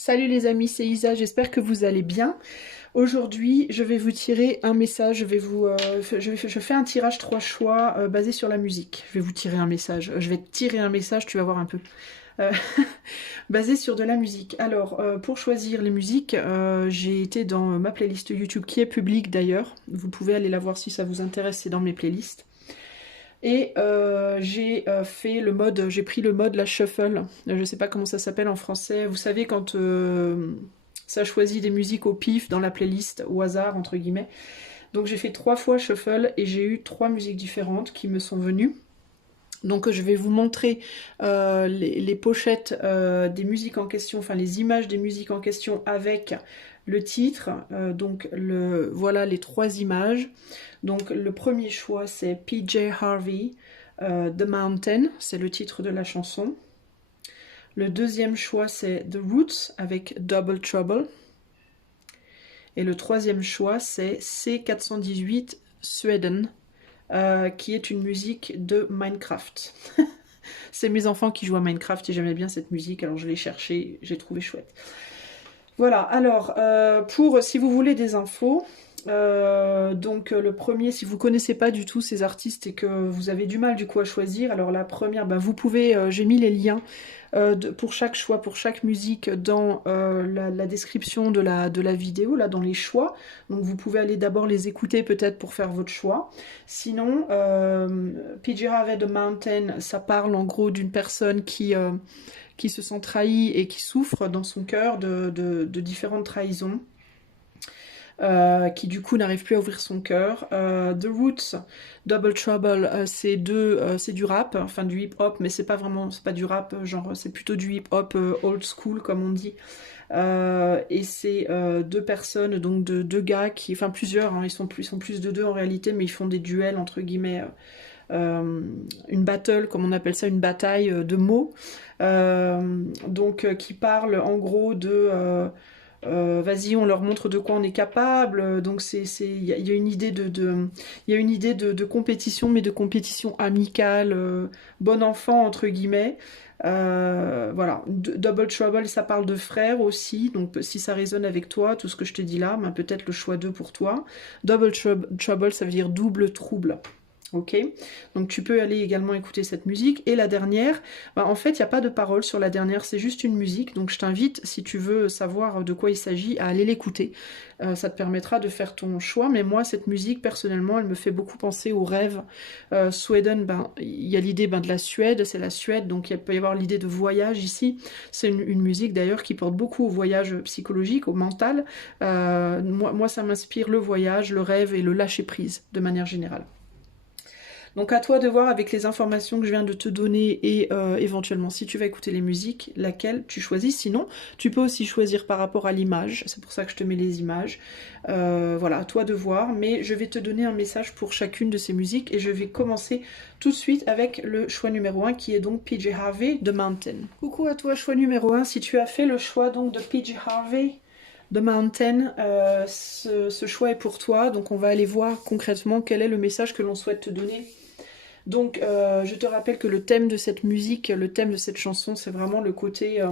Salut les amis, c'est Isa, j'espère que vous allez bien. Aujourd'hui, je vais vous tirer un message, je fais un tirage 3 choix basé sur la musique. Je vais vous tirer un message, je vais te tirer un message, tu vas voir un peu. Euh, basé sur de la musique. Alors, pour choisir les musiques, j'ai été dans ma playlist YouTube qui est publique d'ailleurs. Vous pouvez aller la voir si ça vous intéresse, c'est dans mes playlists. Et j'ai pris le mode la shuffle. Je ne sais pas comment ça s'appelle en français. Vous savez quand ça choisit des musiques au pif dans la playlist, au hasard entre guillemets. Donc j'ai fait 3 fois shuffle et j'ai eu 3 musiques différentes qui me sont venues. Donc je vais vous montrer les pochettes des musiques en question, enfin les images des musiques en question avec le titre. Voilà les 3 images. Donc le premier choix c'est PJ Harvey, The Mountain, c'est le titre de la chanson. Le deuxième choix c'est The Roots avec Double Trouble. Et le troisième choix c'est C418 Sweden, qui est une musique de Minecraft. C'est mes enfants qui jouent à Minecraft et j'aimais bien cette musique, alors je l'ai cherchée, j'ai trouvé chouette. Voilà, alors, si vous voulez des infos, le premier, si vous connaissez pas du tout ces artistes et que vous avez du mal du coup à choisir, alors la première, vous pouvez, j'ai mis les liens pour chaque choix, pour chaque musique dans la description de la vidéo, là dans les choix. Donc vous pouvez aller d'abord les écouter peut-être pour faire votre choix. Sinon, PJ Harvey The Mountain, ça parle en gros d'une personne qui se sent trahie et qui souffre dans son cœur de différentes trahisons. Qui du coup n'arrive plus à ouvrir son cœur. The Roots, Double Trouble, c'est du rap, enfin du hip-hop, mais c'est pas du rap, genre c'est plutôt du hip-hop old school comme on dit. Et c'est 2 personnes, donc deux gars enfin plusieurs, hein, ils sont plus de 2 en réalité, mais ils font des duels entre guillemets. Une battle, comme on appelle ça, une bataille de mots, qui parle en gros de vas-y, on leur montre de quoi on est capable. Donc il y a une idée de compétition, mais de compétition amicale, bon enfant entre guillemets. Voilà, Double Trouble, ça parle de frères aussi, donc si ça résonne avec toi, tout ce que je te dis là, peut-être le choix 2 pour toi. Double Trouble, ça veut dire double trouble. Ok, donc tu peux aller également écouter cette musique. Et la dernière, en fait, il n'y a pas de parole sur la dernière, c'est juste une musique. Donc je t'invite, si tu veux savoir de quoi il s'agit, à aller l'écouter. Ça te permettra de faire ton choix. Mais moi, cette musique, personnellement, elle me fait beaucoup penser au rêve. Sweden, il y a l'idée de la Suède, c'est la Suède, donc il peut y avoir l'idée de voyage ici. C'est une musique d'ailleurs qui porte beaucoup au voyage psychologique, au mental. Moi, ça m'inspire le voyage, le rêve et le lâcher-prise, de manière générale. Donc à toi de voir avec les informations que je viens de te donner et éventuellement si tu vas écouter les musiques, laquelle tu choisis. Sinon, tu peux aussi choisir par rapport à l'image, c'est pour ça que je te mets les images. Voilà, à toi de voir, mais je vais te donner un message pour chacune de ces musiques et je vais commencer tout de suite avec le choix numéro 1 qui est donc PJ Harvey, The Mountain. Coucou à toi, choix numéro 1, si tu as fait le choix donc de PJ Harvey, The Mountain, ce choix est pour toi, donc on va aller voir concrètement quel est le message que l'on souhaite te donner. Donc je te rappelle que le thème de cette musique, le thème de cette chanson, c'est vraiment le côté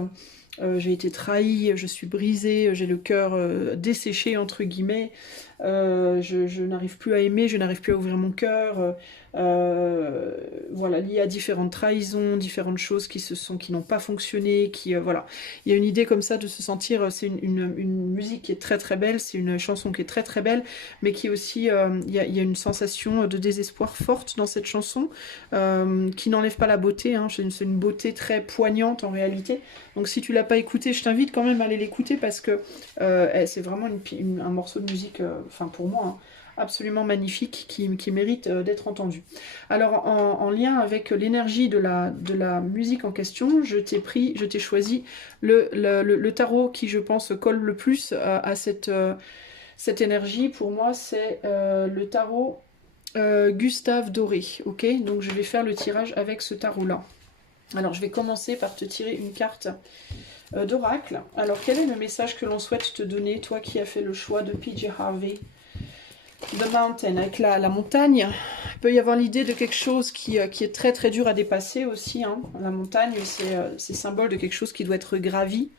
j'ai été trahie, je suis brisée, j'ai le cœur desséché entre guillemets, je n'arrive plus à aimer, je n'arrive plus à ouvrir mon cœur, voilà, lié à différentes trahisons, différentes choses qui n'ont pas fonctionné, voilà. Il y a une idée comme ça de se sentir, c'est une musique qui est très très belle, c'est une chanson qui est très très belle, mais qui aussi, il y a une sensation de désespoir forte dans cette chanson, qui n'enlève pas la beauté, hein. C'est une beauté très poignante en réalité. Donc si tu l'as pas écouté, je t'invite quand même à aller l'écouter parce que c'est vraiment un morceau de musique, enfin pour moi, hein, absolument magnifique qui mérite d'être entendu. Alors en lien avec l'énergie de la musique en question, je t'ai choisi le tarot qui je pense colle le plus à cette énergie. Pour moi c'est le tarot Gustave Doré, ok. Donc je vais faire le tirage avec ce tarot là. Alors je vais commencer par te tirer une carte d'oracle. Alors quel est le message que l'on souhaite te donner, toi qui as fait le choix de PJ Harvey, The Mountain, avec la montagne? Il peut y avoir l'idée de quelque chose qui est très très dur à dépasser aussi, hein. La montagne, c'est symbole de quelque chose qui doit être gravi.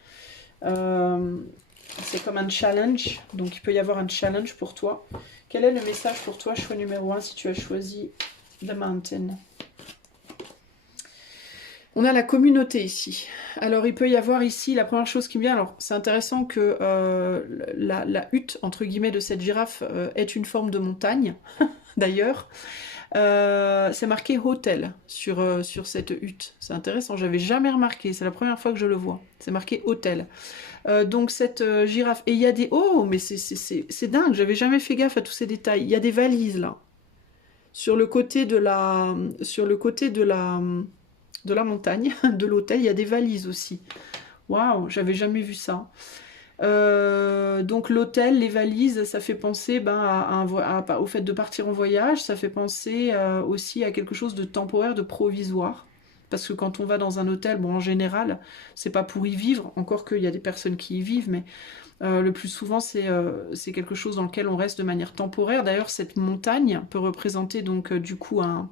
C'est comme un challenge, donc il peut y avoir un challenge pour toi. Quel est le message pour toi, choix numéro 1, si tu as choisi The Mountain? On a la communauté ici. Alors, il peut y avoir ici, la première chose qui me vient, alors c'est intéressant que la hutte, entre guillemets, de cette girafe est une forme de montagne, d'ailleurs. C'est marqué hôtel sur cette hutte. C'est intéressant, j'avais jamais remarqué, c'est la première fois que je le vois. C'est marqué hôtel. Donc cette girafe, et il y a des... Oh, mais c'est dingue, j'avais jamais fait gaffe à tous ces détails. Il y a des valises là. Sur le côté de la... Sur le côté de la montagne, de l'hôtel, il y a des valises aussi. Waouh, j'avais jamais vu ça. Donc l'hôtel, les valises, ça fait penser au fait de partir en voyage, ça fait penser aussi à quelque chose de temporaire, de provisoire. Parce que quand on va dans un hôtel, bon en général, c'est pas pour y vivre, encore qu'il y a des personnes qui y vivent, mais le plus souvent c'est quelque chose dans lequel on reste de manière temporaire. D'ailleurs, cette montagne peut représenter donc du coup un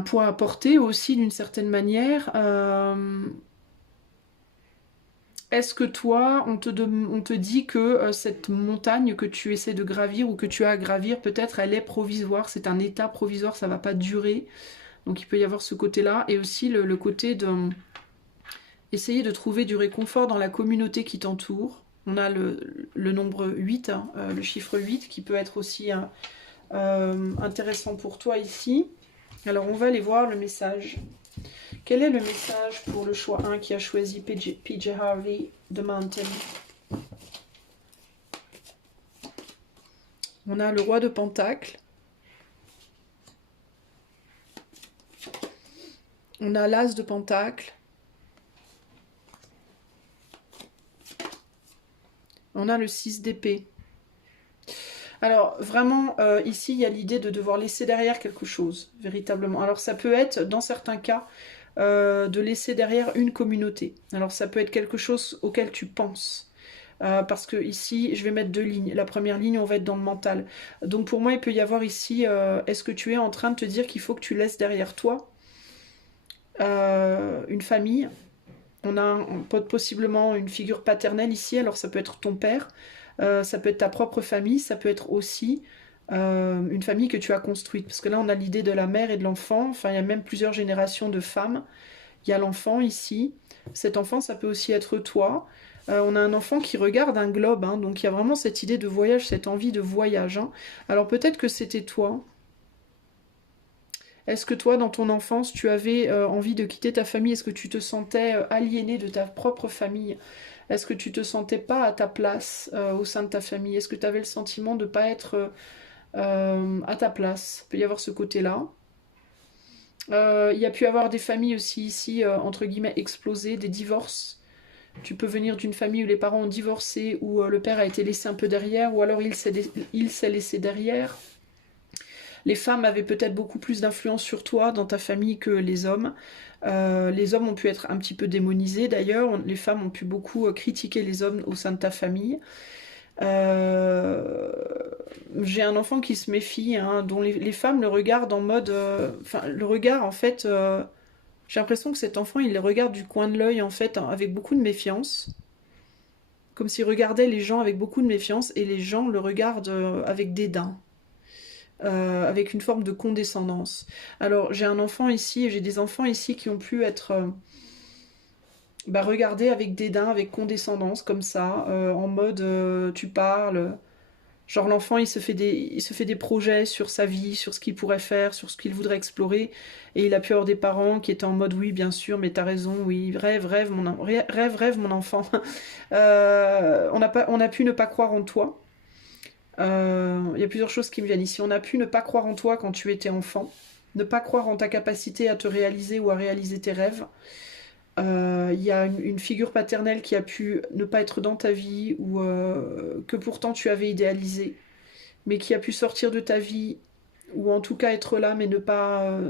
poids à porter aussi d'une certaine manière. Est-ce que toi, on te dit que cette montagne que tu essaies de gravir ou que tu as à gravir, peut-être elle est provisoire, c'est un état provisoire, ça va pas durer. Donc il peut y avoir ce côté-là, et aussi le côté de essayer de trouver du réconfort dans la communauté qui t'entoure. On a le nombre 8, hein, le chiffre 8, qui peut être aussi intéressant pour toi ici. Alors on va aller voir le message. Quel est le message pour le choix 1 qui a choisi PJ Harvey, The Mountain? On a le roi de Pentacle. On a l'as de Pentacle. On a le 6 d'épée. Alors, vraiment, ici, il y a l'idée de devoir laisser derrière quelque chose, véritablement. Alors, ça peut être, dans certains cas, de laisser derrière une communauté. Alors, ça peut être quelque chose auquel tu penses. Parce que ici, je vais mettre 2 lignes. La première ligne, on va être dans le mental. Donc, pour moi, il peut y avoir ici, est-ce que tu es en train de te dire qu'il faut que tu laisses derrière toi une famille? On a possiblement une figure paternelle ici, alors ça peut être ton père, ça peut être ta propre famille, ça peut être aussi une famille que tu as construite. Parce que là, on a l'idée de la mère et de l'enfant, enfin, il y a même plusieurs générations de femmes. Il y a l'enfant ici. Cet enfant, ça peut aussi être toi. On a un enfant qui regarde un globe, hein, donc il y a vraiment cette idée de voyage, cette envie de voyage. Hein. Alors peut-être que c'était toi. Est-ce que toi, dans ton enfance, tu avais envie de quitter ta famille? Est-ce que tu te sentais aliéné de ta propre famille? Est-ce que tu te sentais pas à ta place au sein de ta famille? Est-ce que tu avais le sentiment de ne pas être à ta place? Il peut y avoir ce côté-là. Il y a pu avoir des familles aussi ici, entre guillemets, explosées, des divorces. Tu peux venir d'une famille où les parents ont divorcé, où le père a été laissé un peu derrière, ou alors il s'est laissé derrière. Les femmes avaient peut-être beaucoup plus d'influence sur toi, dans ta famille, que les hommes. Les hommes ont pu être un petit peu démonisés d'ailleurs. Les femmes ont pu beaucoup critiquer les hommes au sein de ta famille. J'ai un enfant qui se méfie, hein, dont les femmes le regardent en mode... Enfin, le regard, en fait... j'ai l'impression que cet enfant, il les regarde du coin de l'œil, en fait, hein, avec beaucoup de méfiance. Comme s'il regardait les gens avec beaucoup de méfiance, et les gens le regardent avec dédain. Avec une forme de condescendance. Alors, j'ai un enfant ici, j'ai des enfants ici qui ont pu être regardés avec dédain, avec condescendance, comme ça, en mode tu parles. Genre, l'enfant, il se fait des projets sur sa vie, sur ce qu'il pourrait faire, sur ce qu'il voudrait explorer. Et il a pu avoir des parents qui étaient en mode oui, bien sûr, mais t'as raison, oui, rêve, mon enfant. On a pu ne pas croire en toi. Il y a plusieurs choses qui me viennent ici. On a pu ne pas croire en toi quand tu étais enfant, ne pas croire en ta capacité à te réaliser ou à réaliser tes rêves. Il y a une figure paternelle qui a pu ne pas être dans ta vie ou que pourtant tu avais idéalisé, mais qui a pu sortir de ta vie ou en tout cas être là, mais ne pas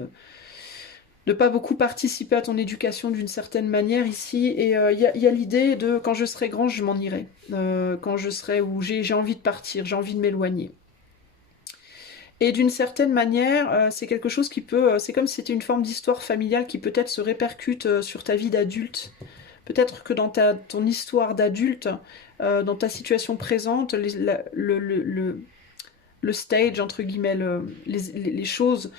beaucoup participer à ton éducation d'une certaine manière ici. Et y a l'idée de quand je serai grand, je m'en irai. Quand je serai où j'ai envie de partir, j'ai envie de m'éloigner. Et d'une certaine manière, c'est quelque chose qui peut... c'est comme si c'était une forme d'histoire familiale qui peut-être se répercute sur ta vie d'adulte. Peut-être que dans ton histoire d'adulte, dans ta situation présente, le stage, entre guillemets, les choses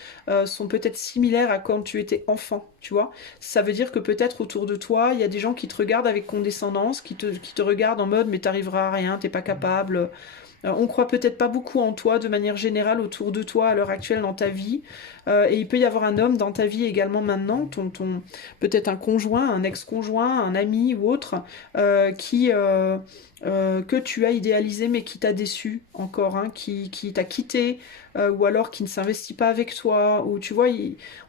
sont peut-être similaires à quand tu étais enfant, tu vois. Ça veut dire que peut-être autour de toi, il y a des gens qui te regardent avec condescendance, qui te regardent en mode mais t'arriveras à rien, t'es pas capable. On croit peut-être pas beaucoup en toi de manière générale autour de toi à l'heure actuelle dans ta vie. Et il peut y avoir un homme dans ta vie également maintenant, peut-être un conjoint, un ex-conjoint, un ami ou autre, que tu as idéalisé mais qui t'a déçu encore, hein, qui t'a quitté, ou alors qui ne s'investit pas avec toi, ou tu vois,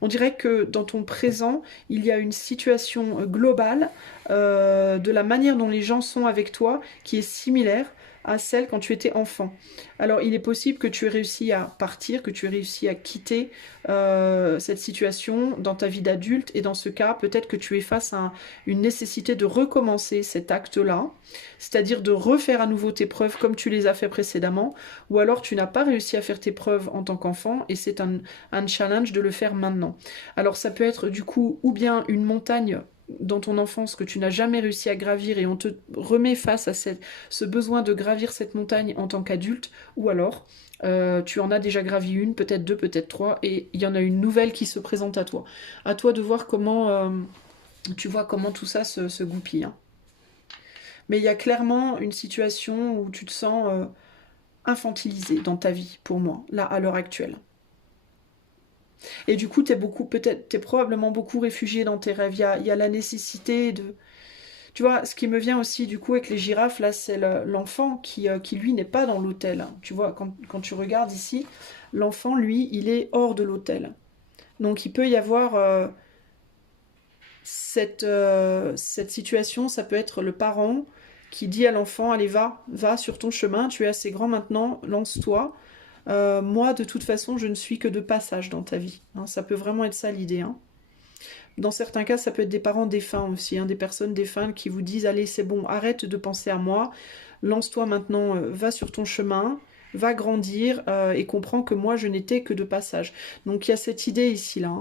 on dirait que dans ton présent, il y a une situation globale de la manière dont les gens sont avec toi qui est similaire à celle quand tu étais enfant. Alors il est possible que tu aies réussi à partir, que tu aies réussi à quitter cette situation dans ta vie d'adulte, et dans ce cas, peut-être que tu es face à une nécessité de recommencer cet acte-là, c'est-à-dire de refaire à nouveau tes preuves comme tu les as fait précédemment, ou alors tu n'as pas réussi à faire tes preuves en tant qu'enfant, et c'est un challenge de le faire maintenant. Alors ça peut être du coup, ou bien une montagne dans ton enfance que tu n'as jamais réussi à gravir et on te remet face à ce besoin de gravir cette montagne en tant qu'adulte, ou alors tu en as déjà gravi une, peut-être deux, peut-être trois, et il y en a une nouvelle qui se présente à toi. À toi de voir comment tu vois comment tout ça se goupille. Hein. Mais il y a clairement une situation où tu te sens infantilisé dans ta vie, pour moi, là, à l'heure actuelle. Et du coup, t'es probablement beaucoup réfugié dans tes rêves. Il y a la nécessité de... Tu vois, ce qui me vient aussi du coup avec les girafes, là, c'est l'enfant qui lui, n'est pas dans l'hôtel. Hein. Tu vois, quand tu regardes ici, l'enfant, lui, il est hors de l'hôtel. Donc, il peut y avoir cette situation, ça peut être le parent qui dit à l'enfant, allez, va sur ton chemin, tu es assez grand maintenant, lance-toi. Moi, de toute façon, je ne suis que de passage dans ta vie. Hein, ça peut vraiment être ça l'idée. Hein. Dans certains cas, ça peut être des parents défunts aussi, hein, des personnes défuntes qui vous disent, allez, c'est bon, arrête de penser à moi, lance-toi maintenant, va sur ton chemin, va grandir et comprends que moi, je n'étais que de passage. Donc, il y a cette idée ici, là.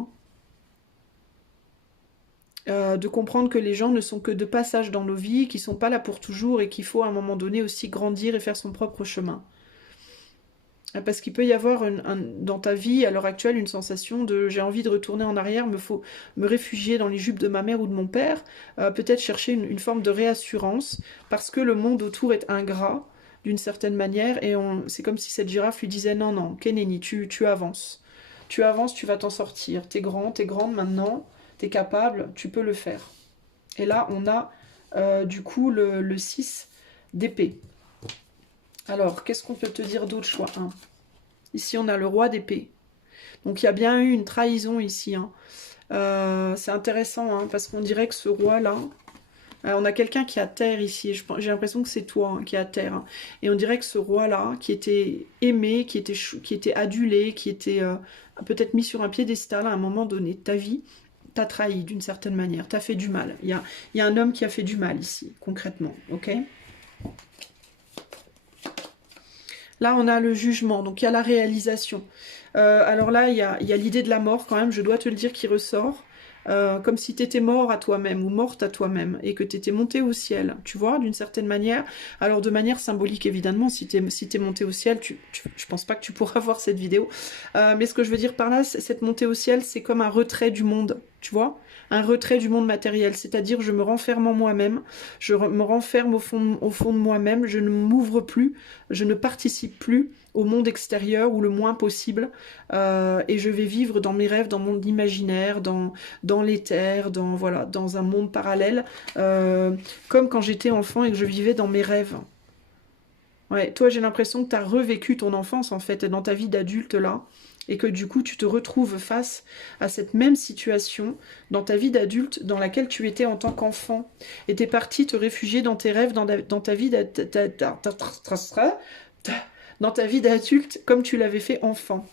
Hein. De comprendre que les gens ne sont que de passage dans nos vies, qu'ils ne sont pas là pour toujours et qu'il faut à un moment donné aussi grandir et faire son propre chemin. Parce qu'il peut y avoir dans ta vie, à l'heure actuelle, une sensation de j'ai envie de retourner en arrière, me faut me réfugier dans les jupes de ma mère ou de mon père, peut-être chercher une forme de réassurance, parce que le monde autour est ingrat, d'une certaine manière, et c'est comme si cette girafe lui disait non, non, Keneni, tu avances. Tu avances, tu vas t'en sortir. T'es grande maintenant, t'es capable, tu peux le faire. Et là, on a du coup le 6 d'épée. Alors, qu'est-ce qu'on peut te dire d'autre, choix 1? Ici, on a le roi d'épée. Donc, il y a bien eu une trahison ici. Hein. C'est intéressant, hein, parce qu'on dirait que ce roi-là... on a quelqu'un qui est à terre ici. J'ai l'impression que c'est toi hein, qui est à terre. Hein. Et on dirait que ce roi-là, qui était aimé, qui était adulé, qui était peut-être mis sur un piédestal à un moment donné de ta vie, t'a trahi d'une certaine manière. T'as fait du mal. Il y a un homme qui a fait du mal ici, concrètement. Ok ? Là, on a le jugement, donc il y a la réalisation. Alors là, il y a l'idée de la mort quand même, je dois te le dire, qui ressort. Comme si tu étais mort à toi-même ou morte à toi-même et que tu étais monté au ciel, tu vois, d'une certaine manière. Alors de manière symbolique, évidemment, si tu es monté au ciel, je pense pas que tu pourras voir cette vidéo. Mais ce que je veux dire par là, cette montée au ciel, c'est comme un retrait du monde, tu vois, un retrait du monde matériel, c'est-à-dire je me renferme en moi-même, je me renferme au fond de moi-même, je ne m'ouvre plus, je ne participe plus au monde extérieur ou le moins possible, et je vais vivre dans mes rêves, dans mon imaginaire, dans l'éther, dans un monde parallèle, comme quand j'étais enfant et que je vivais dans mes rêves. Ouais, toi j'ai l'impression que tu as revécu ton enfance en fait dans ta vie d'adulte là, et que du coup tu te retrouves face à cette même situation dans ta vie d'adulte dans laquelle tu étais en tant qu'enfant, et t'es parti te réfugier dans tes rêves, dans ta vie dans ta vie d'adulte comme tu l'avais fait enfant.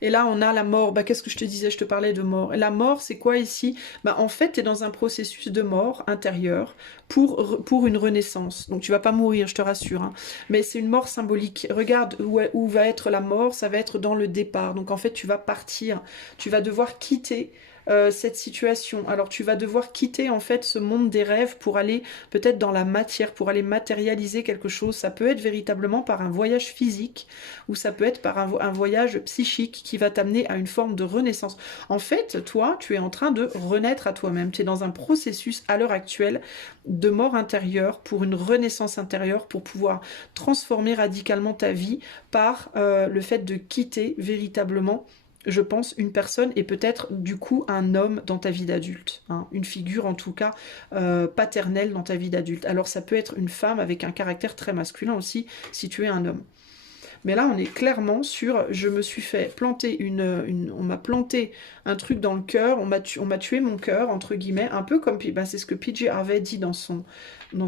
Et là, on a la mort. Bah, qu'est-ce que je te disais? Je te parlais de mort. Et la mort, c'est quoi ici? Bah, en fait, tu es dans un processus de mort intérieure pour une renaissance. Donc, tu vas pas mourir, je te rassure. Hein. Mais c'est une mort symbolique. Regarde où va être la mort. Ça va être dans le départ. Donc, en fait, tu vas partir. Tu vas devoir quitter cette situation. Alors tu vas devoir quitter en fait ce monde des rêves pour aller peut-être dans la matière, pour aller matérialiser quelque chose. Ça peut être véritablement par un voyage physique ou ça peut être par un voyage psychique qui va t'amener à une forme de renaissance. En fait, toi, tu es en train de renaître à toi-même. Tu es dans un processus à l'heure actuelle de mort intérieure pour une renaissance intérieure, pour pouvoir transformer radicalement ta vie par le fait de quitter véritablement, je pense, une personne et peut-être du coup un homme dans ta vie d'adulte, hein, une figure en tout cas paternelle dans ta vie d'adulte. Alors ça peut être une femme avec un caractère très masculin aussi si tu es un homme. Mais là on est clairement sur, je me suis fait planter on m'a planté un truc dans le cœur, on m'a tué mon cœur entre guillemets, un peu comme ben, c'est ce que PJ Harvey dit dans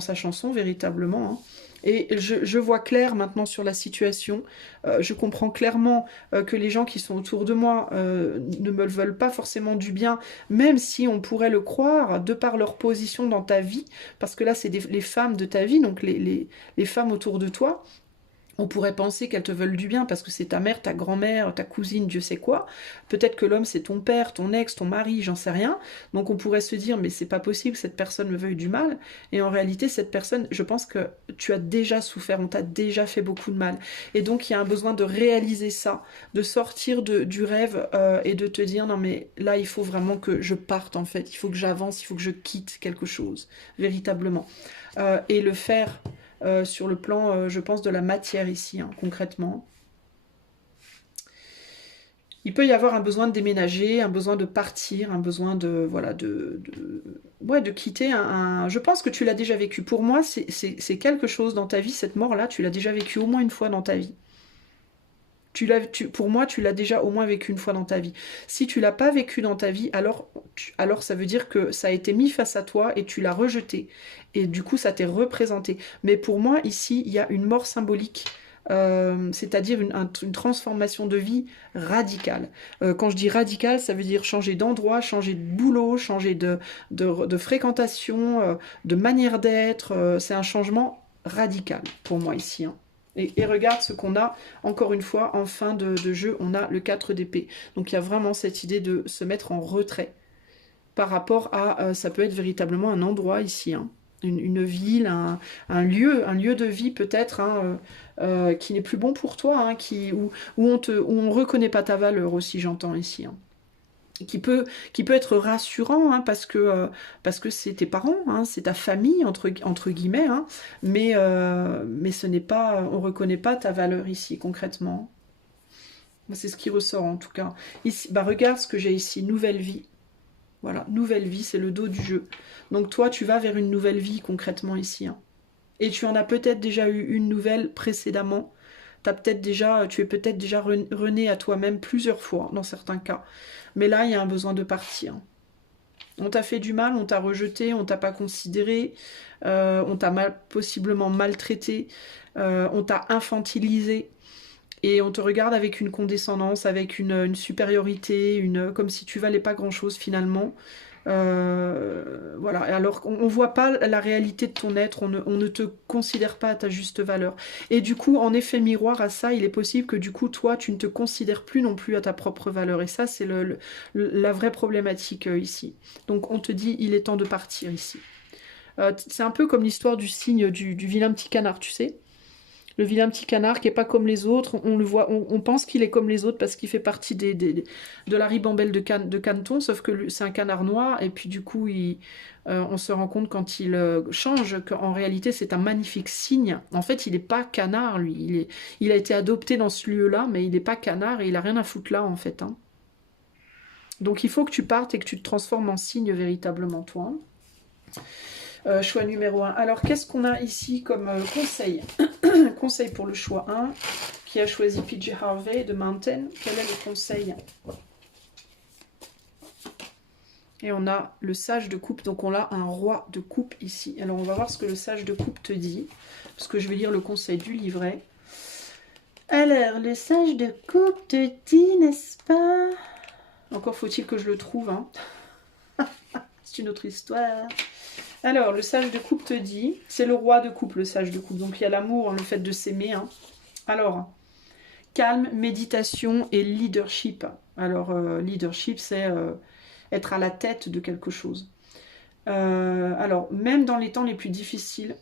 sa chanson véritablement, hein. Et je vois clair maintenant sur la situation, je comprends clairement que les gens qui sont autour de moi ne me veulent pas forcément du bien, même si on pourrait le croire, de par leur position dans ta vie, parce que là c'est les femmes de ta vie, donc les femmes autour de toi. On pourrait penser qu'elles te veulent du bien parce que c'est ta mère, ta grand-mère, ta cousine, Dieu sait quoi. Peut-être que l'homme c'est ton père, ton ex, ton mari, j'en sais rien. Donc on pourrait se dire mais c'est pas possible que cette personne me veuille du mal. Et en réalité cette personne, je pense que tu as déjà souffert, on t'a déjà fait beaucoup de mal. Et donc il y a un besoin de réaliser ça, de sortir du rêve et de te dire non mais là il faut vraiment que je parte en fait, il faut que j'avance, il faut que je quitte quelque chose, véritablement. Et le faire sur le plan, je pense, de la matière ici, hein, concrètement. Il peut y avoir un besoin de déménager, un besoin de partir, un besoin de, voilà, ouais, de quitter Je pense que tu l'as déjà vécu. Pour moi, c'est quelque chose dans ta vie, cette mort-là, tu l'as déjà vécu au moins une fois dans ta vie. Pour moi, tu l'as déjà au moins vécu une fois dans ta vie. Si tu l'as pas vécu dans ta vie, alors ça veut dire que ça a été mis face à toi et tu l'as rejeté. Et du coup, ça t'est représenté. Mais pour moi, ici, il y a une mort symbolique. C'est-à-dire une transformation de vie radicale. Quand je dis radicale, ça veut dire changer d'endroit, changer de boulot, changer de fréquentation, de manière d'être. C'est un changement radical pour moi ici, hein. Et regarde ce qu'on a, encore une fois, en fin de jeu, on a le 4 d'épée. Donc il y a vraiment cette idée de se mettre en retrait par rapport à, ça peut être véritablement un endroit ici, hein, une ville, un lieu de vie peut-être, hein, qui n'est plus bon pour toi, hein, où on ne reconnaît pas ta valeur aussi, j'entends ici, hein. Qui peut être rassurant, hein, parce que c'est tes parents, hein, c'est ta famille entre guillemets, hein, mais ce n'est pas, on reconnaît pas ta valeur ici concrètement. C'est ce qui ressort en tout cas. Ici, bah regarde ce que j'ai ici, nouvelle vie. Voilà, nouvelle vie, c'est le dos du jeu. Donc toi, tu vas vers une nouvelle vie concrètement ici, hein. Et tu en as peut-être déjà eu une nouvelle précédemment. Tu es peut-être déjà rené à toi-même plusieurs fois, dans certains cas. Mais là, il y a un besoin de partir. On t'a fait du mal, on t'a rejeté, on t'a pas considéré, on t'a possiblement maltraité, on t'a infantilisé. Et on te regarde avec une condescendance, avec une supériorité, comme si tu valais pas grand-chose finalement. Voilà, alors on voit pas la réalité de ton être, on ne te considère pas à ta juste valeur. Et du coup, en effet miroir à ça, il est possible que du coup, toi, tu ne te considères plus non plus à ta propre valeur. Et ça, c'est la vraie problématique ici. Donc on te dit, il est temps de partir ici. C'est un peu comme l'histoire du cygne, du vilain petit canard, tu sais. Le vilain petit canard qui est pas comme les autres, on le voit, on pense qu'il est comme les autres parce qu'il fait partie de la ribambelle de Canton, sauf que c'est un canard noir, et puis du coup, on se rend compte quand il change qu'en réalité c'est un magnifique cygne. En fait, il n'est pas canard, lui. Il a été adopté dans ce lieu-là, mais il n'est pas canard et il a rien à foutre là, en fait, hein. Donc il faut que tu partes et que tu te transformes en cygne véritablement, toi, hein. Choix numéro 1. Alors, qu'est-ce qu'on a ici comme conseil? Conseil pour le choix 1, qui a choisi PJ Harvey de Mountain. Quel est le conseil? Et on a le sage de coupe, donc on a un roi de coupe ici. Alors, on va voir ce que le sage de coupe te dit, parce que je vais lire le conseil du livret. Alors, le sage de coupe te dit, n'est-ce pas? Encore faut-il que je le trouve, hein. C'est une autre histoire. Alors, le sage de coupe te dit, c'est le roi de coupe, le sage de coupe. Donc, il y a l'amour, le fait de s'aimer, hein. Alors, calme, méditation et leadership. Alors, leadership, c'est être à la tête de quelque chose. Alors, même dans les temps les plus difficiles,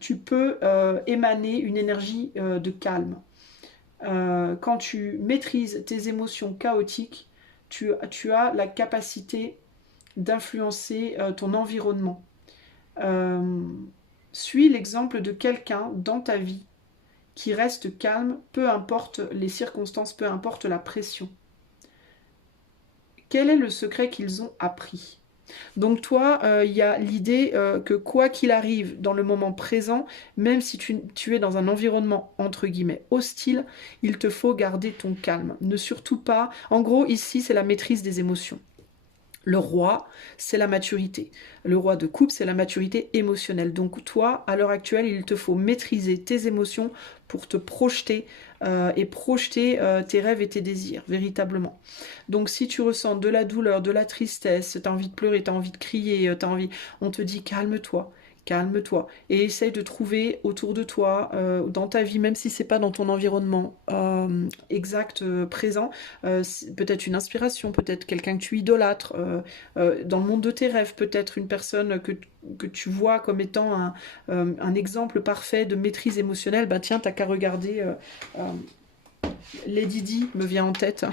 tu peux émaner une énergie de calme. Quand tu maîtrises tes émotions chaotiques, tu as la capacité d'influencer ton environnement. Suis l'exemple de quelqu'un dans ta vie qui reste calme, peu importe les circonstances, peu importe la pression. Quel est le secret qu'ils ont appris? Donc toi, il y a l'idée que quoi qu'il arrive dans le moment présent, même si tu es dans un environnement entre guillemets hostile, il te faut garder ton calme. Ne surtout pas... En gros, ici, c'est la maîtrise des émotions. Le roi, c'est la maturité. Le roi de coupe, c'est la maturité émotionnelle. Donc toi, à l'heure actuelle, il te faut maîtriser tes émotions pour te projeter et projeter tes rêves et tes désirs, véritablement. Donc si tu ressens de la douleur, de la tristesse, tu as envie de pleurer, tu as envie de crier, on te dit calme-toi. Calme-toi et essaye de trouver autour de toi, dans ta vie, même si c'est pas dans ton environnement exact présent, peut-être une inspiration, peut-être quelqu'un que tu idolâtres, dans le monde de tes rêves, peut-être une personne que tu vois comme étant un exemple parfait de maîtrise émotionnelle. Bah tiens, t'as qu'à regarder... Lady Di me vient en tête.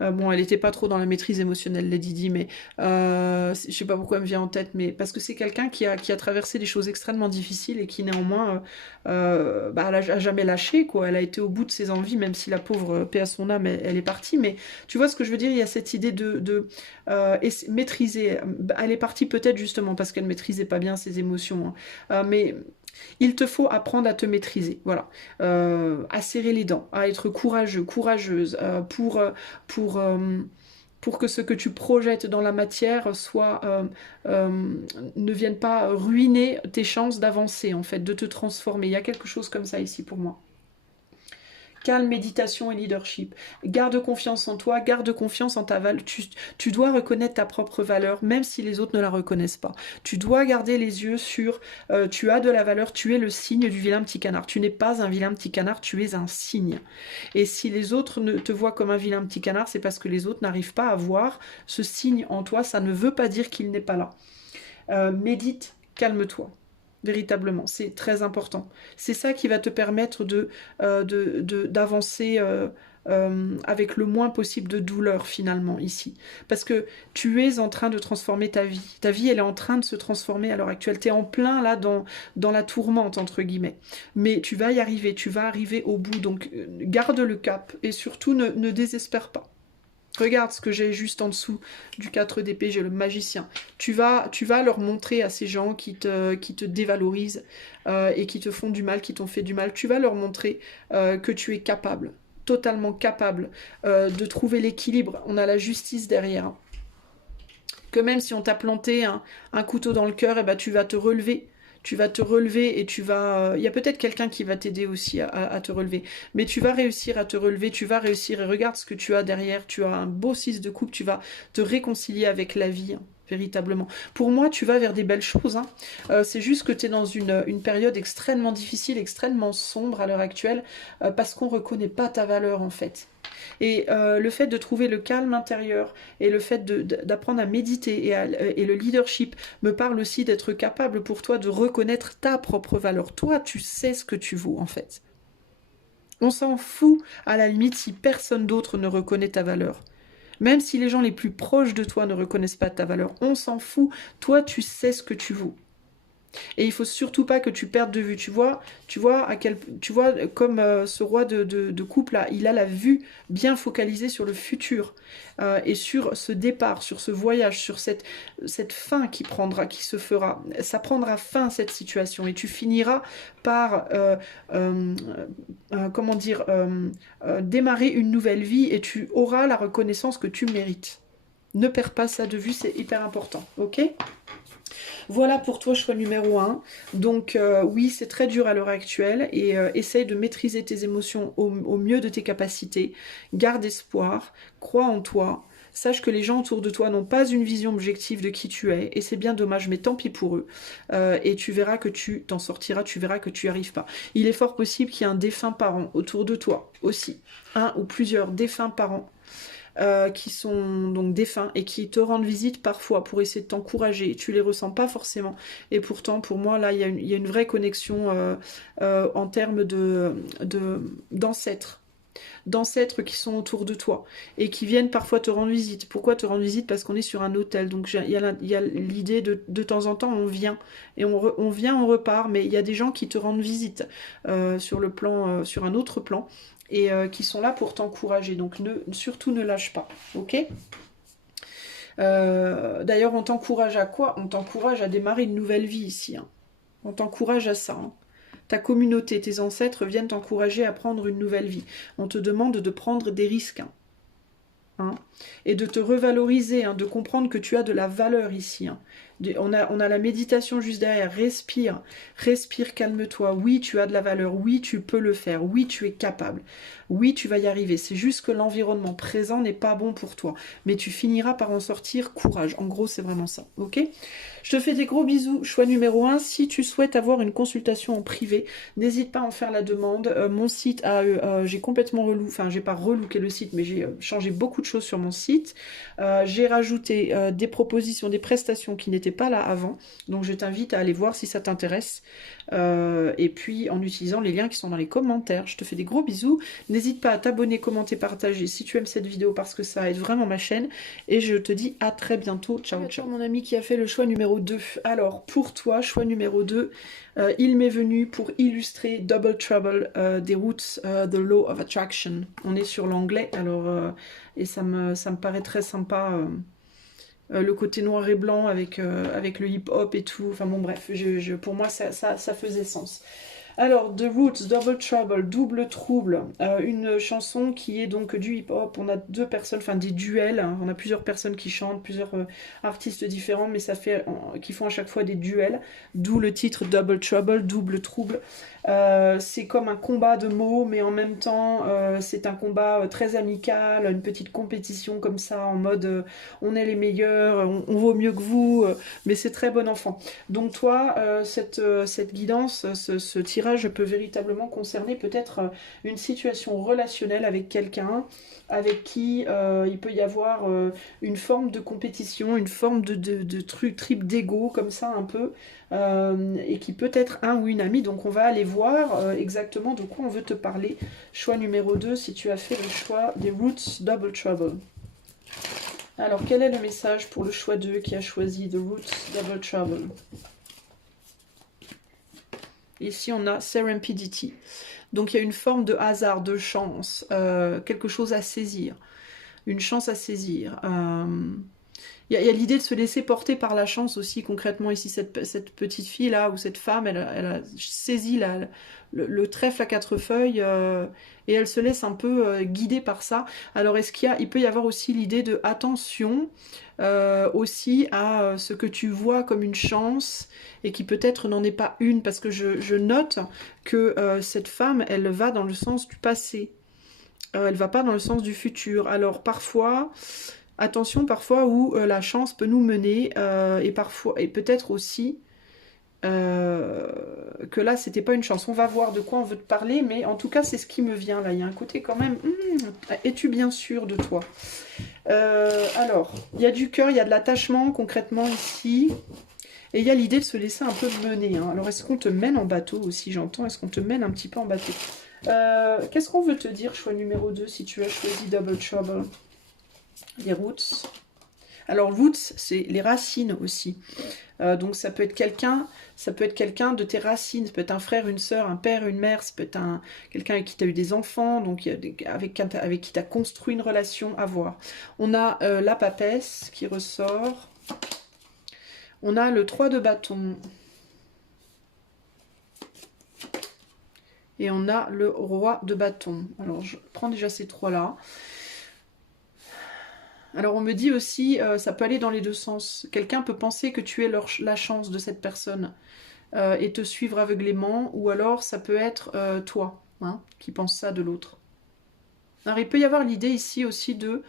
Bon, elle n'était pas trop dans la maîtrise émotionnelle, Lady Di, mais je sais pas pourquoi elle me vient en tête, mais parce que c'est quelqu'un qui a traversé des choses extrêmement difficiles et qui néanmoins elle a jamais lâché, quoi. Elle a été au bout de ses envies, même si la pauvre, paix à son âme, elle est partie. Mais tu vois ce que je veux dire? Il y a cette idée de maîtriser. Elle est partie peut-être justement parce qu'elle maîtrisait pas bien ses émotions, hein. Mais il te faut apprendre à te maîtriser, voilà, à serrer les dents, à être courageux, courageuse, pour que ce que tu projettes dans la matière ne vienne pas ruiner tes chances d'avancer, en fait, de te transformer. Il y a quelque chose comme ça ici pour moi. Calme, méditation et leadership. Garde confiance en toi, garde confiance en ta valeur. Tu dois reconnaître ta propre valeur, même si les autres ne la reconnaissent pas. Tu dois garder les yeux sur tu as de la valeur, tu es le signe du vilain petit canard. Tu n'es pas un vilain petit canard, tu es un signe. Et si les autres ne te voient comme un vilain petit canard, c'est parce que les autres n'arrivent pas à voir ce signe en toi. Ça ne veut pas dire qu'il n'est pas là. Médite, calme-toi. Véritablement, c'est très important. C'est ça qui va te permettre d'avancer avec le moins possible de douleur finalement ici. Parce que tu es en train de transformer ta vie. Ta vie, elle est en train de se transformer à l'heure actuelle. Tu es en plein là dans la tourmente, entre guillemets. Mais tu vas y arriver, tu vas arriver au bout. Donc garde le cap et surtout ne désespère pas. Regarde ce que j'ai juste en dessous du 4 d'épée, j'ai le magicien. Tu vas leur montrer à ces gens qui te dévalorisent et qui te font du mal, qui t'ont fait du mal, tu vas leur montrer que tu es capable, totalement capable de trouver l'équilibre. On a la justice derrière. Hein. Que même si on t'a planté un couteau dans le cœur, eh ben, tu vas te relever. Tu vas te relever et tu vas... Il y a peut-être quelqu'un qui va t'aider aussi à te relever. Mais tu vas réussir à te relever, tu vas réussir. Et regarde ce que tu as derrière. Tu as un beau 6 de coupe, tu vas te réconcilier avec la vie, hein, véritablement. Pour moi, tu vas vers des belles choses. Hein. C'est juste que tu es dans une période extrêmement difficile, extrêmement sombre à l'heure actuelle, parce qu'on ne reconnaît pas ta valeur, en fait. Et le fait de trouver le calme intérieur et le fait d'apprendre à méditer et le leadership me parle aussi d'être capable pour toi de reconnaître ta propre valeur. Toi, tu sais ce que tu vaux en fait. On s'en fout à la limite si personne d'autre ne reconnaît ta valeur. Même si les gens les plus proches de toi ne reconnaissent pas ta valeur, on s'en fout. Toi, tu sais ce que tu vaux. Et il faut surtout pas que tu perdes de vue. Tu vois comme ce roi de coupe là, il a la vue bien focalisée sur le futur et sur ce départ, sur ce voyage, sur cette fin qui se fera. Ça prendra fin cette situation et tu finiras par démarrer une nouvelle vie et tu auras la reconnaissance que tu mérites. Ne perds pas ça de vue, c'est hyper important, ok ? Voilà pour toi, choix numéro 1. Donc oui, c'est très dur à l'heure actuelle et essaye de maîtriser tes émotions au mieux de tes capacités. Garde espoir, crois en toi. Sache que les gens autour de toi n'ont pas une vision objective de qui tu es et c'est bien dommage, mais tant pis pour eux. Et tu verras que tu t'en sortiras, tu verras que tu n'y arrives pas. Il est fort possible qu'il y ait un défunt parent autour de toi aussi. Un ou plusieurs défunts parents. qui sont donc défunts et qui te rendent visite parfois pour essayer de t'encourager. Tu les ressens pas forcément. Et pourtant, pour moi, là, il y a une vraie connexion en termes d'ancêtres. D'ancêtres qui sont autour de toi et qui viennent parfois te rendre visite. Pourquoi te rendre visite? Parce qu'on est sur un hôtel. Donc il y a l'idée de temps en temps on vient et on vient, on repart, mais il y a des gens qui te rendent visite sur le plan, sur un autre plan et qui sont là pour t'encourager. Donc surtout ne lâche pas, ok? D'ailleurs, on t'encourage à quoi? On t'encourage à démarrer une nouvelle vie ici. Hein. On t'encourage à ça. Hein. Ta communauté, tes ancêtres viennent t'encourager à prendre une nouvelle vie. On te demande de prendre des risques. Hein, et de te revaloriser, hein, de comprendre que tu as de la valeur ici. Hein. On a la méditation juste derrière. Respire, respire, calme-toi. Oui, tu as de la valeur. Oui, tu peux le faire. Oui, tu es capable. Oui, tu vas y arriver. C'est juste que l'environnement présent n'est pas bon pour toi. Mais tu finiras par en sortir. Courage. En gros, c'est vraiment ça. Ok? Je te fais des gros bisous. Choix numéro 1. Si tu souhaites avoir une consultation en privé, n'hésite pas à en faire la demande. Mon site j'ai complètement j'ai pas relooké le site, mais j'ai changé beaucoup de choses sur mon site. J'ai rajouté des propositions, des prestations qui n'étaient pas là avant. Donc je t'invite à aller voir si ça t'intéresse. Et puis en utilisant les liens qui sont dans les commentaires. Je te fais des gros bisous. N'hésite pas à t'abonner, commenter, partager si tu aimes cette vidéo parce que ça aide vraiment ma chaîne. Et je te dis à très bientôt. Ciao, ciao. Mon ami qui a fait le choix numéro 2. Alors pour toi, choix numéro 2, il m'est venu pour illustrer Double Trouble des Roots, The Law of Attraction. On est sur l'anglais, alors et ça me paraît très sympa. Le côté noir et blanc avec le hip-hop et tout. Enfin bon, bref, pour moi, ça faisait sens. Alors, The Roots, Double Trouble, Double Trouble, une chanson qui est donc du hip-hop. On a deux personnes, enfin des duels. Hein. On a plusieurs personnes qui chantent, plusieurs artistes différents, mais ça fait qui font à chaque fois des duels. D'où le titre Double Trouble, Double Trouble. C'est comme un combat de mots, mais en même temps, c'est un combat très amical, une petite compétition comme ça, en mode on est les meilleurs, on vaut mieux que vous, mais c'est très bon enfant. Donc toi, cette guidance, ce tirage peut véritablement concerner peut-être une situation relationnelle avec quelqu'un avec qui il peut y avoir une forme de compétition, une forme de trip d'ego comme ça un peu, et qui peut être un ou une amie. Donc on va aller voir exactement de quoi on veut te parler. Choix numéro 2, si tu as fait le choix des Roots Double Trouble. Alors quel est le message pour le choix 2 qui a choisi The Roots Double Trouble? Ici on a Serendipity. Donc il y a une forme de hasard, de chance, quelque chose à saisir. Une chance à saisir. Il y a l'idée de se laisser porter par la chance aussi, concrètement, ici, cette petite fille-là, ou cette femme, elle a saisi le trèfle à quatre feuilles, et elle se laisse un peu guider par ça. Alors, il peut y avoir aussi l'idée de attention aussi à ce que tu vois comme une chance, et qui peut-être n'en est pas une, parce que je note que cette femme, elle va dans le sens du passé. Elle va pas dans le sens du futur. Alors, parfois... Attention parfois où la chance peut nous mener et parfois et peut-être aussi que là c'était pas une chance. On va voir de quoi on veut te parler, mais en tout cas c'est ce qui me vient là. Il y a un côté quand même. Es-tu bien sûr de toi? Alors il y a du cœur, il y a de l'attachement concrètement ici. Et il y a l'idée de se laisser un peu mener. Hein. Alors est-ce qu'on te mène en bateau aussi, j'entends? Est-ce qu'on te mène un petit peu en bateau? Qu'est-ce qu'on veut te dire, choix numéro 2, si tu as choisi Double Trouble? Les roots. Alors roots, c'est les racines aussi. Donc ça peut être quelqu'un de tes racines, ça peut être un frère, une sœur, un père, une mère, ça peut être quelqu'un avec qui tu as eu des enfants, donc avec qui tu as construit une relation à voir. On a la papesse qui ressort. On a le 3 de bâton. Et on a le roi de bâton. Alors je prends déjà ces trois-là. Alors on me dit aussi, ça peut aller dans les deux sens. Quelqu'un peut penser que tu es la chance de cette personne et te suivre aveuglément, ou alors ça peut être toi hein, qui pense ça de l'autre. Alors il peut y avoir l'idée ici aussi de,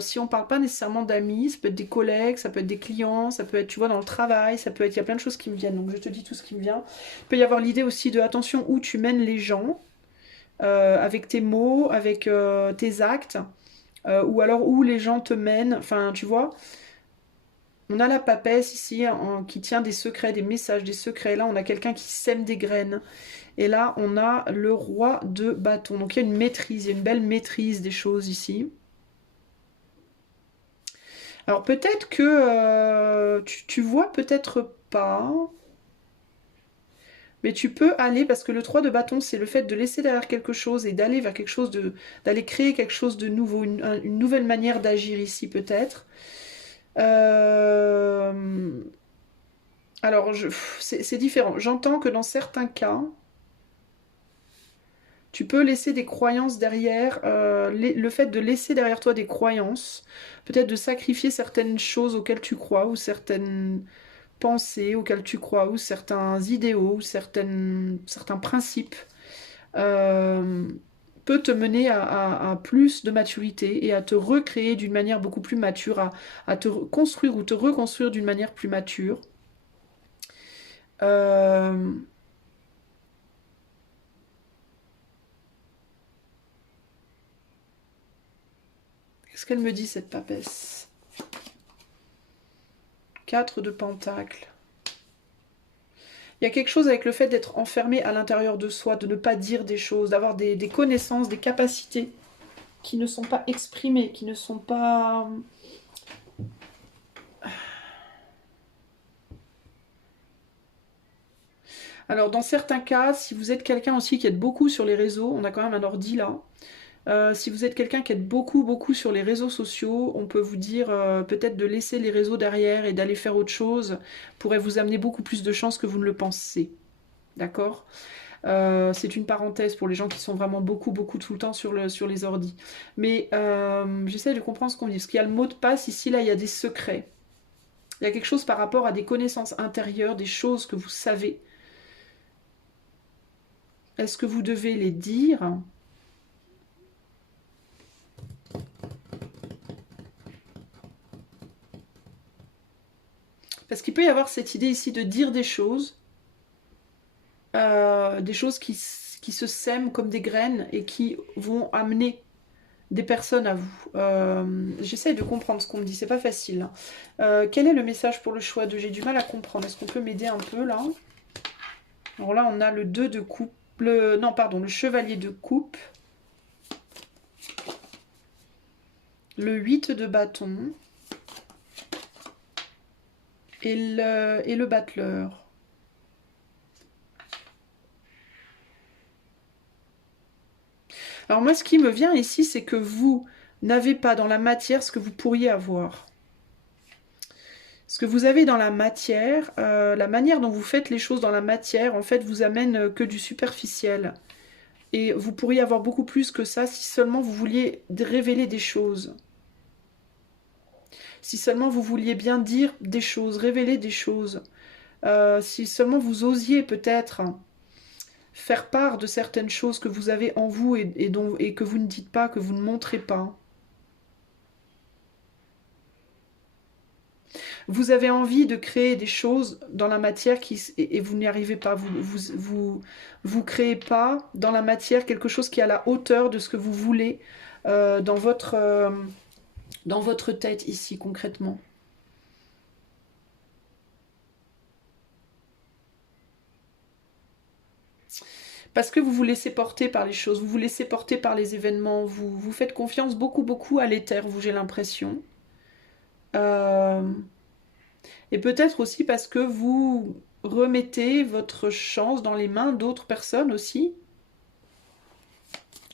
si on ne parle pas nécessairement d'amis, ça peut être des collègues, ça peut être des clients, ça peut être, tu vois, dans le travail, ça peut être, il y a plein de choses qui me viennent, donc je te dis tout ce qui me vient. Il peut y avoir l'idée aussi de, attention, où tu mènes les gens, avec tes mots, avec tes actes. ou alors où les gens te mènent, enfin tu vois. On a la papesse ici qui tient des secrets, des messages, des secrets. Là, on a quelqu'un qui sème des graines. Et là, on a le roi de bâton. Donc, il y a une maîtrise, il y a une belle maîtrise des choses ici. Alors, peut-être que tu vois peut-être pas, mais tu peux aller, parce que le 3 de bâton, c'est le fait de laisser derrière quelque chose et d'aller vers quelque chose d'aller créer quelque chose de nouveau, une nouvelle manière d'agir ici, peut-être. Alors, c'est différent. J'entends que dans certains cas, tu peux laisser des croyances derrière, le fait de laisser derrière toi des croyances, peut-être de sacrifier certaines choses auxquelles tu crois, ou certaines pensées auxquelles tu crois, ou certains idéaux, ou certains principes, euh, peut te mener à plus de maturité et à te recréer d'une manière beaucoup plus mature, à te construire ou te reconstruire d'une manière plus mature. Euh, Qu'est-ce qu'elle me dit, cette papesse? 4 de pentacles. Il y a quelque chose avec le fait d'être enfermé à l'intérieur de soi, de ne pas dire des choses, d'avoir des connaissances, des capacités qui ne sont pas exprimées, qui ne sont pas... Alors, dans certains cas, si vous êtes quelqu'un aussi qui est beaucoup sur les réseaux, on a quand même un ordi là. Si vous êtes quelqu'un qui est beaucoup sur les réseaux sociaux, on peut vous dire peut-être de laisser les réseaux derrière et d'aller faire autre chose pourrait vous amener beaucoup plus de chance que vous ne le pensez. D'accord? C'est une parenthèse pour les gens qui sont vraiment beaucoup tout le temps sur les ordis. Mais j'essaie de comprendre ce qu'on dit. Parce qu'il y a le mot de passe ici, là, il y a des secrets. Il y a quelque chose par rapport à des connaissances intérieures, des choses que vous savez. Est-ce que vous devez les dire? Parce qu'il peut y avoir cette idée ici de dire des choses qui se sèment comme des graines et qui vont amener des personnes à vous. J'essaye de comprendre ce qu'on me dit, c'est pas facile. Quel est le message pour le choix de... J'ai du mal à comprendre. Est-ce qu'on peut m'aider un peu là? Alors là, on a le 2 de coupe. Non, pardon, le chevalier de coupe. Le 8 de bâton. Et le battleur. Alors moi, ce qui me vient ici, c'est que vous n'avez pas dans la matière ce que vous pourriez avoir. Ce que vous avez dans la matière, la manière dont vous faites les choses dans la matière, en fait, vous amène que du superficiel. Et vous pourriez avoir beaucoup plus que ça si seulement vous vouliez révéler des choses. Si seulement vous vouliez bien dire des choses, révéler des choses. Si seulement vous osiez peut-être faire part de certaines choses que vous avez en vous et que vous ne dites pas, que vous ne montrez pas. Vous avez envie de créer des choses dans la matière et vous n'y arrivez pas. Vous créez pas dans la matière quelque chose qui est à la hauteur de ce que vous voulez dans votre tête ici concrètement. Parce que vous vous laissez porter par les choses, vous vous laissez porter par les événements, vous faites confiance beaucoup à l'éther, vous, j'ai l'impression. Et peut-être aussi parce que vous remettez votre chance dans les mains d'autres personnes aussi.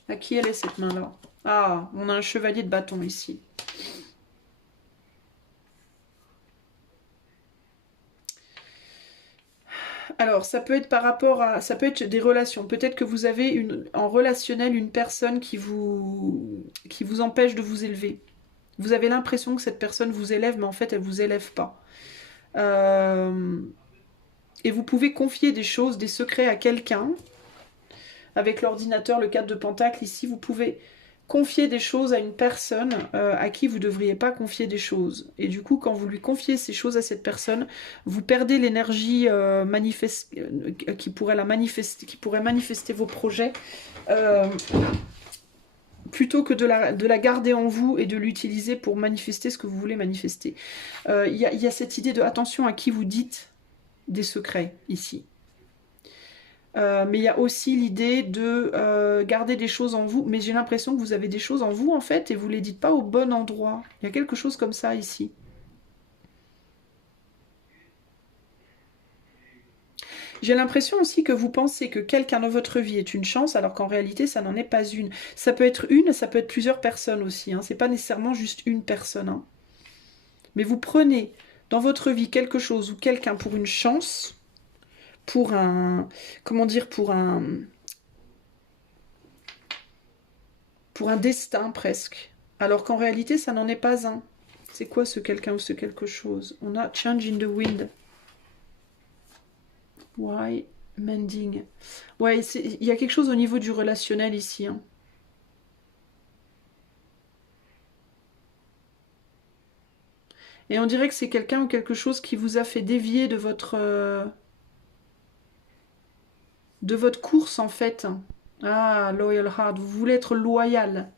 À qui elle est cette main-là? Ah, on a un chevalier de bâton ici. Alors, ça peut être par rapport à... Ça peut être des relations. Peut-être que vous avez en relationnel une personne qui vous empêche de vous élever. Vous avez l'impression que cette personne vous élève, mais en fait, elle ne vous élève pas. Et vous pouvez confier des choses, des secrets à quelqu'un. Avec l'ordinateur, le 4 de Pentacle, ici, vous pouvez confier des choses à une personne à qui vous ne devriez pas confier des choses. Et du coup, quand vous lui confiez ces choses à cette personne, vous perdez l'énergie qui pourrait manifester vos projets. plutôt que de la garder en vous et de l'utiliser pour manifester ce que vous voulez manifester. Il y a cette idée de attention à qui vous dites des secrets ici. Mais il y a aussi l'idée de garder des choses en vous. Mais j'ai l'impression que vous avez des choses en vous, en fait, et vous ne les dites pas au bon endroit. Il y a quelque chose comme ça, ici. J'ai l'impression aussi que vous pensez que quelqu'un dans votre vie est une chance, alors qu'en réalité, ça n'en est pas une. Ça peut être une, ça peut être plusieurs personnes aussi. Hein. C'est pas nécessairement juste une personne. Hein. Mais vous prenez dans votre vie quelque chose ou quelqu'un pour une chance, pour un... Comment dire, pour un destin presque. Alors qu'en réalité, ça n'en est pas un. C'est quoi ce quelqu'un ou ce quelque chose? On a Change in the Wind. Why Mending. Ouais, il y a quelque chose au niveau du relationnel ici. Hein. Et on dirait que c'est quelqu'un ou quelque chose qui vous a fait dévier de votre course en fait. Ah, Loyal Heart, vous voulez être loyal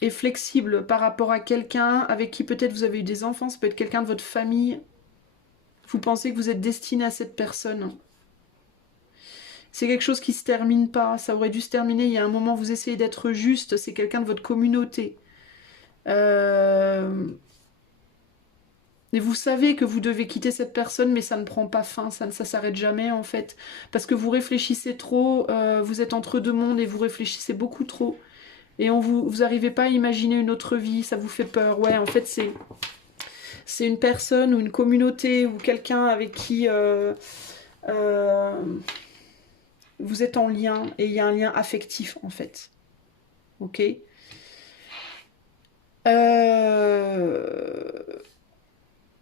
et flexible par rapport à quelqu'un avec qui peut-être vous avez eu des enfants, ça peut être quelqu'un de votre famille. Vous pensez que vous êtes destiné à cette personne. C'est quelque chose qui ne se termine pas, ça aurait dû se terminer il y a un moment, vous essayez d'être juste, c'est quelqu'un de votre communauté. Et vous savez que vous devez quitter cette personne, mais ça ne prend pas fin, ça ne s'arrête jamais en fait. Parce que vous réfléchissez trop, vous êtes entre deux mondes et vous réfléchissez beaucoup trop. Et vous n'arrivez pas à imaginer une autre vie, ça vous fait peur. Ouais, en fait, c'est une personne ou une communauté ou quelqu'un avec qui vous êtes en lien et il y a un lien affectif en fait. Ok.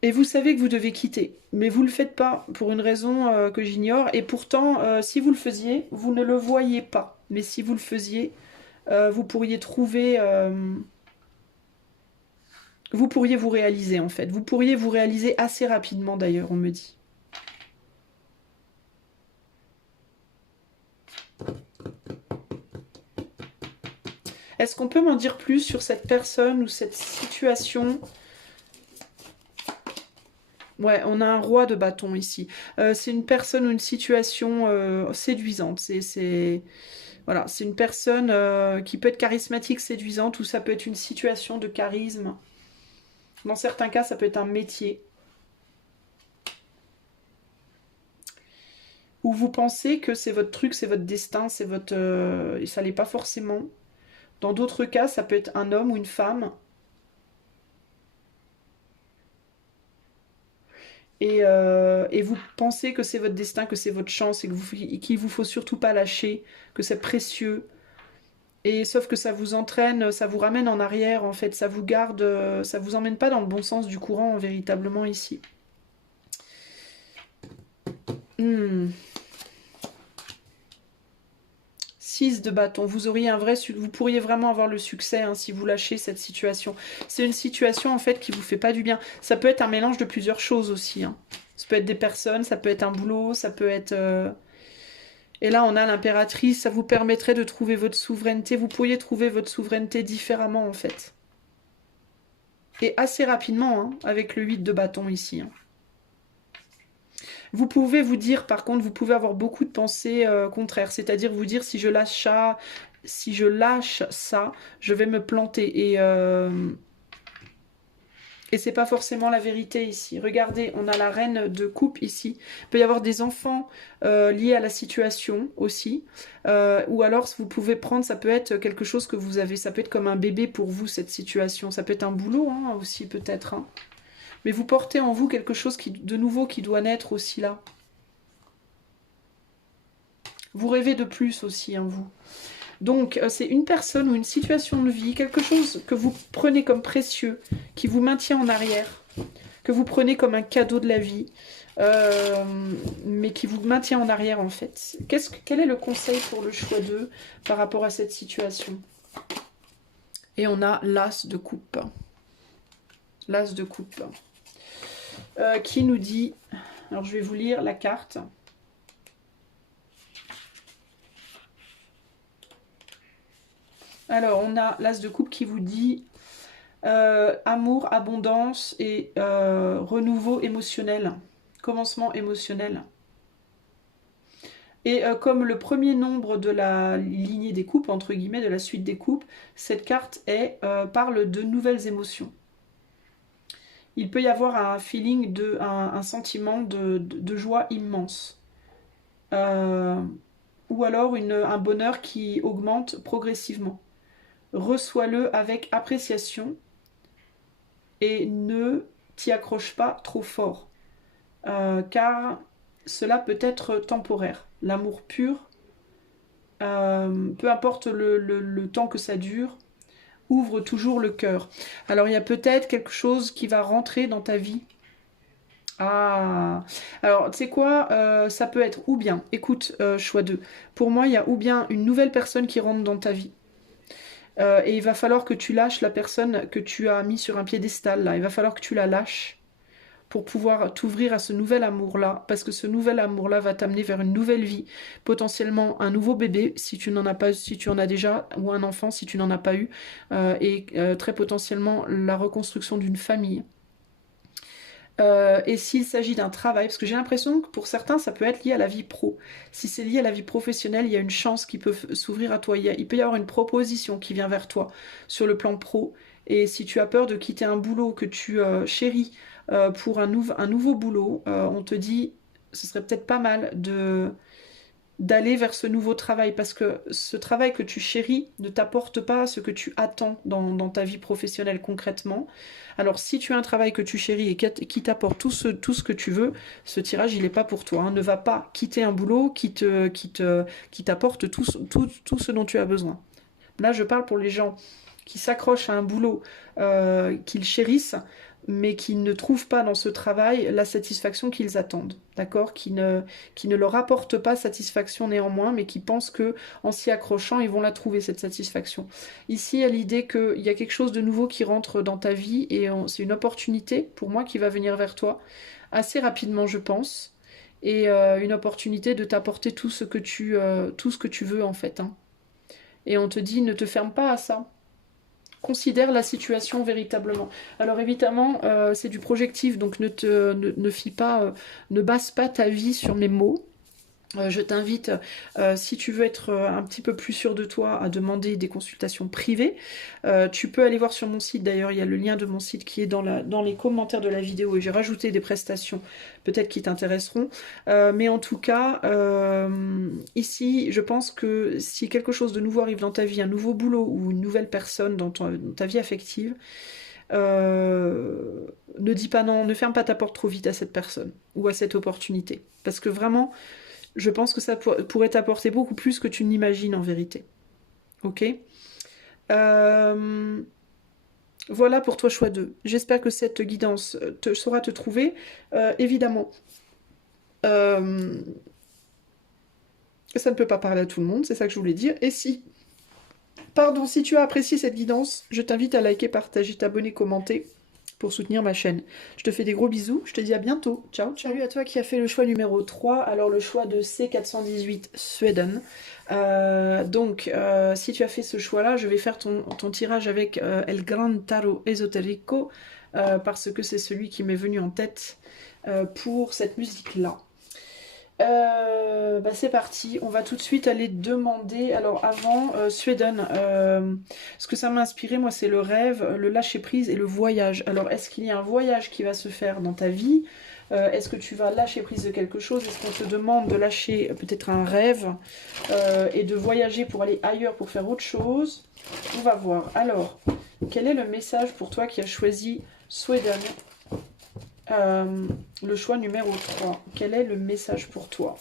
Et vous savez que vous devez quitter, mais vous ne le faites pas pour une raison que j'ignore. Et pourtant, si vous le faisiez, vous ne le voyez pas. Mais si vous le faisiez, vous pourriez trouver... vous pourriez vous réaliser en fait. Vous pourriez vous réaliser assez rapidement d'ailleurs, on me dit. Est-ce qu'on peut m'en dire plus sur cette personne ou cette situation ? Ouais, on a un roi de bâton ici. C'est une personne ou une situation séduisante. Voilà, c'est une personne qui peut être charismatique, séduisante, ou ça peut être une situation de charisme. Dans certains cas, ça peut être un métier. Où vous pensez que c'est votre truc, c'est votre destin, c'est votre... et ça l'est pas forcément. Dans d'autres cas, ça peut être un homme ou une femme. Et vous pensez que c'est votre destin, que c'est votre chance, et qu'il vous faut surtout pas lâcher, que c'est précieux. Et sauf que ça vous entraîne, ça vous ramène en arrière, en fait, ça vous garde, ça vous emmène pas dans le bon sens du courant, véritablement, ici. 6 de bâton, vous auriez vous pourriez vraiment avoir le succès hein, si vous lâchez cette situation. C'est une situation en fait qui vous fait pas du bien. Ça peut être un mélange de plusieurs choses aussi. Hein. Ça peut être des personnes, ça peut être un boulot, ça peut être... Et là on a l'impératrice, ça vous permettrait de trouver votre souveraineté. Vous pourriez trouver votre souveraineté différemment en fait. Et assez rapidement hein, avec le 8 de bâton ici. Hein. Vous pouvez vous dire, par contre, vous pouvez avoir beaucoup de pensées contraires. C'est-à-dire vous dire, si je lâche ça, je vais me planter. Et c'est pas forcément la vérité ici. Regardez, on a la reine de coupe ici. Il peut y avoir des enfants liés à la situation aussi. Ou alors, vous pouvez prendre, ça peut être quelque chose que vous avez. Ça peut être comme un bébé pour vous, cette situation. Ça peut être un boulot hein, aussi, peut-être. Hein. Mais vous portez en vous quelque chose de nouveau qui doit naître aussi là. Vous rêvez de plus aussi, hein, vous. Donc, c'est une personne ou une situation de vie, quelque chose que vous prenez comme précieux, qui vous maintient en arrière, que vous prenez comme un cadeau de la vie, mais qui vous maintient en arrière en fait. Quel est le conseil pour le choix 2 par rapport à cette situation? Et on a l'as de coupe. L'as de coupe. Qui nous dit... Alors, je vais vous lire la carte. Alors, on a l'As de coupe qui vous dit amour, abondance et renouveau émotionnel, commencement émotionnel. Et comme le premier nombre de la lignée des coupes, entre guillemets, de la suite des coupes, cette carte parle de nouvelles émotions. Il peut y avoir un feeling, un sentiment de joie immense. Ou alors un bonheur qui augmente progressivement. Reçois-le avec appréciation et ne t'y accroche pas trop fort. Car cela peut être temporaire. L'amour pur, peu importe le temps que ça dure, ouvre toujours le cœur. Alors il y a peut-être quelque chose qui va rentrer dans ta vie. Ah, alors tu sais quoi, ça peut être ou bien, écoute, choix 2. Pour moi, il y a ou bien une nouvelle personne qui rentre dans ta vie. Et il va falloir que tu lâches la personne que tu as mis sur un piédestal là. Il va falloir que tu la lâches pour pouvoir t'ouvrir à ce nouvel amour-là, parce que ce nouvel amour-là va t'amener vers une nouvelle vie, potentiellement un nouveau bébé si tu n'en as pas, si tu en as déjà, ou un enfant si tu n'en as pas eu, et très potentiellement la reconstruction d'une famille. Et s'il s'agit d'un travail, parce que j'ai l'impression que pour certains ça peut être lié à la vie pro. Si c'est lié à la vie professionnelle, il y a une chance qui peut s'ouvrir à toi. Il peut y avoir une proposition qui vient vers toi sur le plan pro. Et si tu as peur de quitter un boulot que tu chéris pour un nouveau boulot, on te dit ce serait peut-être pas mal d'aller vers ce nouveau travail, parce que ce travail que tu chéris ne t'apporte pas ce que tu attends dans ta vie professionnelle concrètement. Alors si tu as un travail que tu chéris et qui t'apporte tout ce que tu veux, ce tirage il n'est pas pour toi, hein. Ne va pas quitter un boulot qui t'apporte tout ce dont tu as besoin. Là je parle pour les gens qui s'accrochent à un boulot qu'ils chérissent, mais qui ne trouvent pas dans ce travail la satisfaction qu'ils attendent, d'accord, qui ne leur apporte pas satisfaction néanmoins, mais qui pensent que en s'y accrochant, ils vont la trouver, cette satisfaction. Ici, il y a l'idée qu'il y a quelque chose de nouveau qui rentre dans ta vie, et c'est une opportunité, pour moi, qui va venir vers toi, assez rapidement, je pense, et une opportunité de t'apporter tout ce que tu veux, en fait, hein. Et on te dit, ne te ferme pas à ça. Considère la situation véritablement. Alors évidemment, c'est du projectif, donc ne fie pas, ne base pas ta vie sur mes mots. Je t'invite, si tu veux être un petit peu plus sûr de toi, à demander des consultations privées. Tu peux aller voir sur mon site, d'ailleurs il y a le lien de mon site qui est dans les commentaires de la vidéo, et j'ai rajouté des prestations peut-être qui t'intéresseront. Mais en tout cas, ici, je pense que si quelque chose de nouveau arrive dans ta vie, un nouveau boulot ou une nouvelle personne dans ta vie affective, ne dis pas non, ne ferme pas ta porte trop vite à cette personne ou à cette opportunité. Parce que vraiment, je pense que ça pourrait t'apporter beaucoup plus que tu n'imagines en vérité. Ok, voilà pour toi, choix 2. J'espère que cette guidance saura te trouver. Évidemment, ça ne peut pas parler à tout le monde, c'est ça que je voulais dire. Et si tu as apprécié cette guidance, je t'invite à liker, partager, t'abonner, commenter pour soutenir ma chaîne. Je te fais des gros bisous, je te dis à bientôt. Ciao, ciao. Salut à toi qui a fait le choix numéro 3, alors le choix de C418 Sweden. Si tu as fait ce choix-là, je vais faire ton tirage avec El Gran Tarot Esoterico, parce que c'est celui qui m'est venu en tête pour cette musique-là. C'est parti, on va tout de suite aller demander, alors avant, Sweden, ce que ça m'a inspiré, moi, c'est le rêve, le lâcher-prise et le voyage. Alors, est-ce qu'il y a un voyage qui va se faire dans ta vie? Est-ce que tu vas lâcher prise de quelque chose? Est-ce qu'on te demande de lâcher peut-être un rêve et de voyager pour aller ailleurs, pour faire autre chose? On va voir. Alors, quel est le message pour toi qui as choisi Sweden? Le choix numéro 3. Quel est le message pour toi?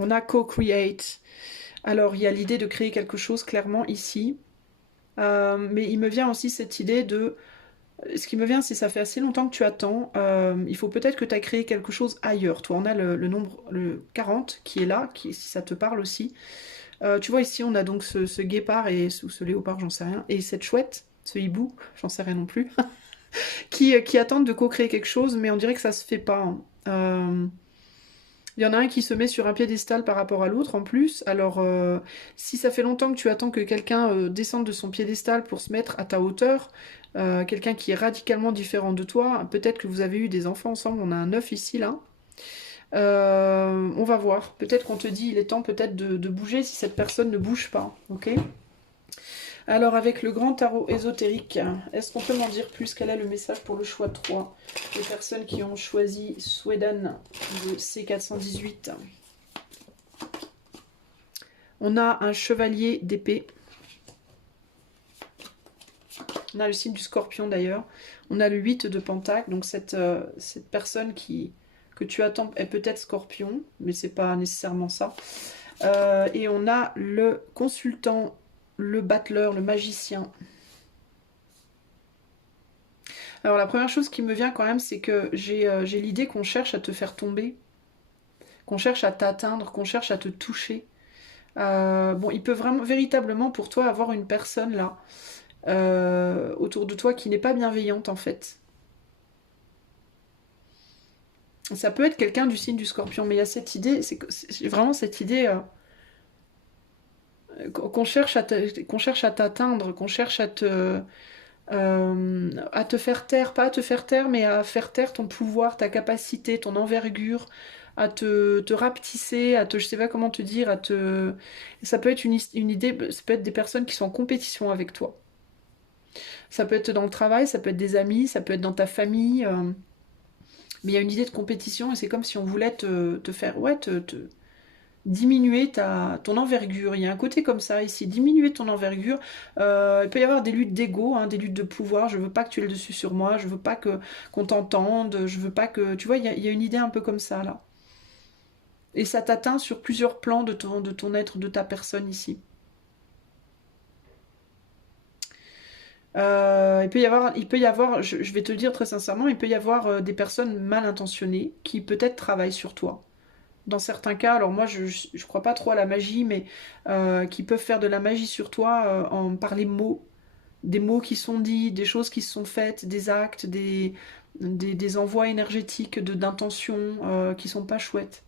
On a co-create. Alors, il y a l'idée de créer quelque chose, clairement, ici. Mais il me vient aussi cette idée de... Ce qui me vient, c'est ça fait assez longtemps que tu attends. Il faut peut-être que tu as créé quelque chose ailleurs. Toi, on a le nombre le 40 qui est là, si ça te parle aussi. Tu vois, ici, on a donc ce guépard, ou ce léopard, j'en sais rien. Et cette chouette, ce hibou, j'en sais rien non plus. qui attendent de co-créer quelque chose, mais on dirait que ça se fait pas, hein. Il y en a un qui se met sur un piédestal par rapport à l'autre en plus. Alors, si ça fait longtemps que tu attends que quelqu'un descende de son piédestal pour se mettre à ta hauteur, quelqu'un qui est radicalement différent de toi, peut-être que vous avez eu des enfants ensemble, on a un œuf ici, là. On va voir. Peut-être qu'on te dit, il est temps peut-être de bouger si cette personne ne bouge pas, ok? Alors, avec le grand tarot ésotérique, est-ce qu'on peut m'en dire plus? Quel est le message pour le choix 3? Les personnes qui ont choisi Sweden de C418. On a un chevalier d'épée. On a le signe du scorpion d'ailleurs. On a le 8 de pentacle. Donc cette personne que tu attends est peut-être scorpion, mais c'est pas nécessairement ça. Et on a le consultant, le battleur, le magicien. Alors la première chose qui me vient quand même, c'est que j'ai l'idée qu'on cherche à te faire tomber, qu'on cherche à t'atteindre, qu'on cherche à te toucher. Bon, il peut vraiment, véritablement pour toi avoir une personne là, autour de toi qui n'est pas bienveillante en fait. Ça peut être quelqu'un du signe du scorpion, mais il y a cette idée, c'est vraiment cette idée qu'on cherche à t'atteindre, qu'on cherche à te faire taire, pas à te faire taire, mais à faire taire ton pouvoir, ta capacité, ton envergure, à te rapetisser, je sais pas comment te dire, ça peut être une idée, ça peut être des personnes qui sont en compétition avec toi. Ça peut être dans le travail, ça peut être des amis, ça peut être dans ta famille, mais il y a une idée de compétition et c'est comme si on voulait te faire, ouais, diminuer ton envergure. Il y a un côté comme ça ici, diminuer ton envergure. Il peut y avoir des luttes d'ego, hein, des luttes de pouvoir. Je veux pas que tu aies le dessus sur moi, je veux pas qu'on t'entende, je veux pas que... Tu vois, il y a une idée un peu comme ça là. Et ça t'atteint sur plusieurs plans de ton être, de ta personne ici. Il peut y avoir, je vais te le dire très sincèrement, il peut y avoir des personnes mal intentionnées qui peut-être travaillent sur toi. Dans certains cas, alors moi je crois pas trop à la magie, mais qui peuvent faire de la magie sur toi par les mots. Des mots qui sont dits, des choses qui se sont faites, des actes, des envois énergétiques d'intentions qui sont pas chouettes.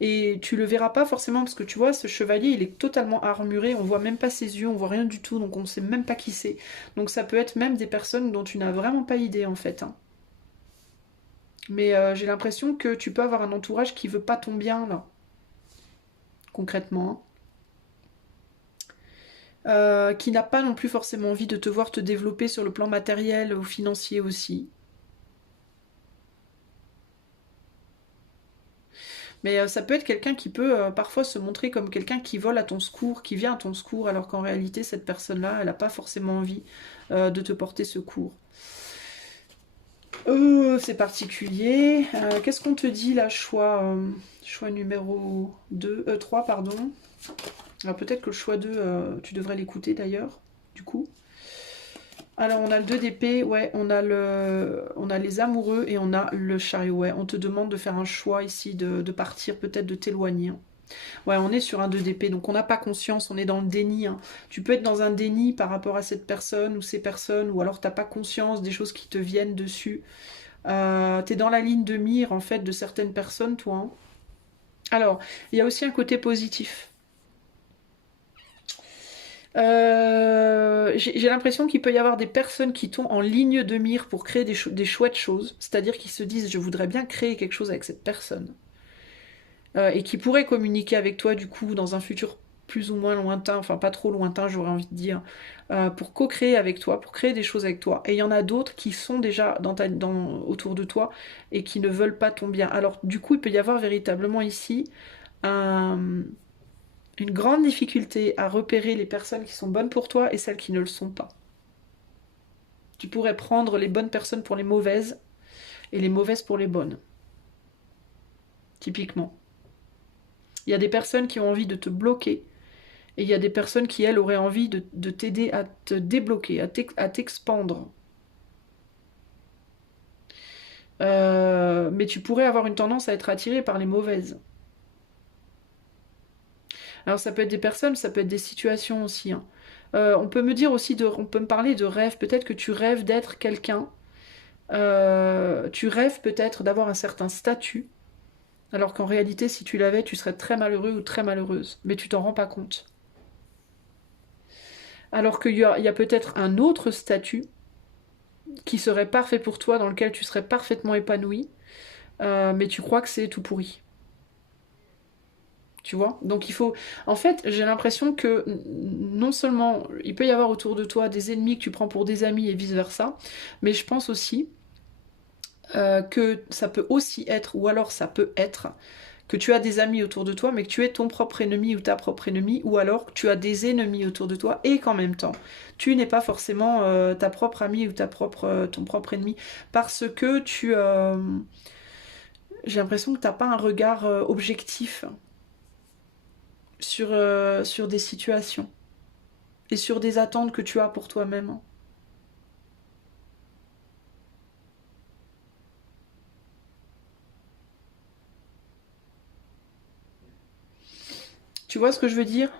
Et tu le verras pas forcément parce que tu vois, ce chevalier, il est totalement armuré, on voit même pas ses yeux, on voit rien du tout, donc on sait même pas qui c'est. Donc ça peut être même des personnes dont tu n'as vraiment pas idée en fait, hein. Mais j'ai l'impression que tu peux avoir un entourage qui veut pas ton bien là, concrètement, hein. Qui n'a pas non plus forcément envie de te voir te développer sur le plan matériel ou financier aussi. Mais ça peut être quelqu'un qui peut parfois se montrer comme quelqu'un qui vole à ton secours, qui vient à ton secours, alors qu'en réalité, cette personne-là, elle n'a pas forcément envie de te porter secours. C'est particulier. Qu'est-ce qu'on te dit là, choix numéro 3, pardon. Alors peut-être que le choix 2, tu devrais l'écouter d'ailleurs, du coup. Alors on a le 2 d'épée, ouais, on a les amoureux et on a le chariot, ouais. On te demande de faire un choix ici, de partir, peut-être de t'éloigner. Ouais, on est sur un 2 d'épée, donc on n'a pas conscience, on est dans le déni, hein. Tu peux être dans un déni par rapport à cette personne ou ces personnes, ou alors t'as pas conscience des choses qui te viennent dessus. T'es dans la ligne de mire, en fait, de certaines personnes, toi, hein. Alors, il y a aussi un côté positif. J'ai l'impression qu'il peut y avoir des personnes qui tombent en ligne de mire pour créer des chouettes choses, c'est-à-dire qu'ils se disent je voudrais bien créer quelque chose avec cette personne, et qui pourraient communiquer avec toi du coup dans un futur plus ou moins lointain, enfin pas trop lointain j'aurais envie de dire, pour co-créer avec toi, pour créer des choses avec toi. Et il y en a d'autres qui sont déjà autour de toi et qui ne veulent pas ton bien. Alors du coup il peut y avoir véritablement ici une grande difficulté à repérer les personnes qui sont bonnes pour toi et celles qui ne le sont pas. Tu pourrais prendre les bonnes personnes pour les mauvaises et les mauvaises pour les bonnes. Typiquement. Il y a des personnes qui ont envie de te bloquer et il y a des personnes qui, elles, auraient envie de t'aider à te débloquer, à t'expandre. Mais tu pourrais avoir une tendance à être attiré par les mauvaises. Alors ça peut être des personnes, ça peut être des situations aussi, hein. On peut me dire aussi, on peut me parler de rêve. Peut-être que tu rêves d'être quelqu'un. Tu rêves peut-être d'avoir un certain statut. Alors qu'en réalité, si tu l'avais, tu serais très malheureux ou très malheureuse. Mais tu t'en rends pas compte. Alors il y a peut-être un autre statut qui serait parfait pour toi, dans lequel tu serais parfaitement épanoui, mais tu crois que c'est tout pourri. Tu vois? Donc il faut... En fait, j'ai l'impression que non seulement il peut y avoir autour de toi des ennemis que tu prends pour des amis et vice-versa, mais je pense aussi que ça peut aussi être, ou alors ça peut être, que tu as des amis autour de toi, mais que tu es ton propre ennemi ou ta propre ennemie, ou alors que tu as des ennemis autour de toi et qu'en même temps, tu n'es pas forcément ta propre amie ou ton propre ennemi, parce que j'ai l'impression que tu n'as pas un regard objectif sur des situations et sur des attentes que tu as pour toi-même. Tu vois ce que je veux dire?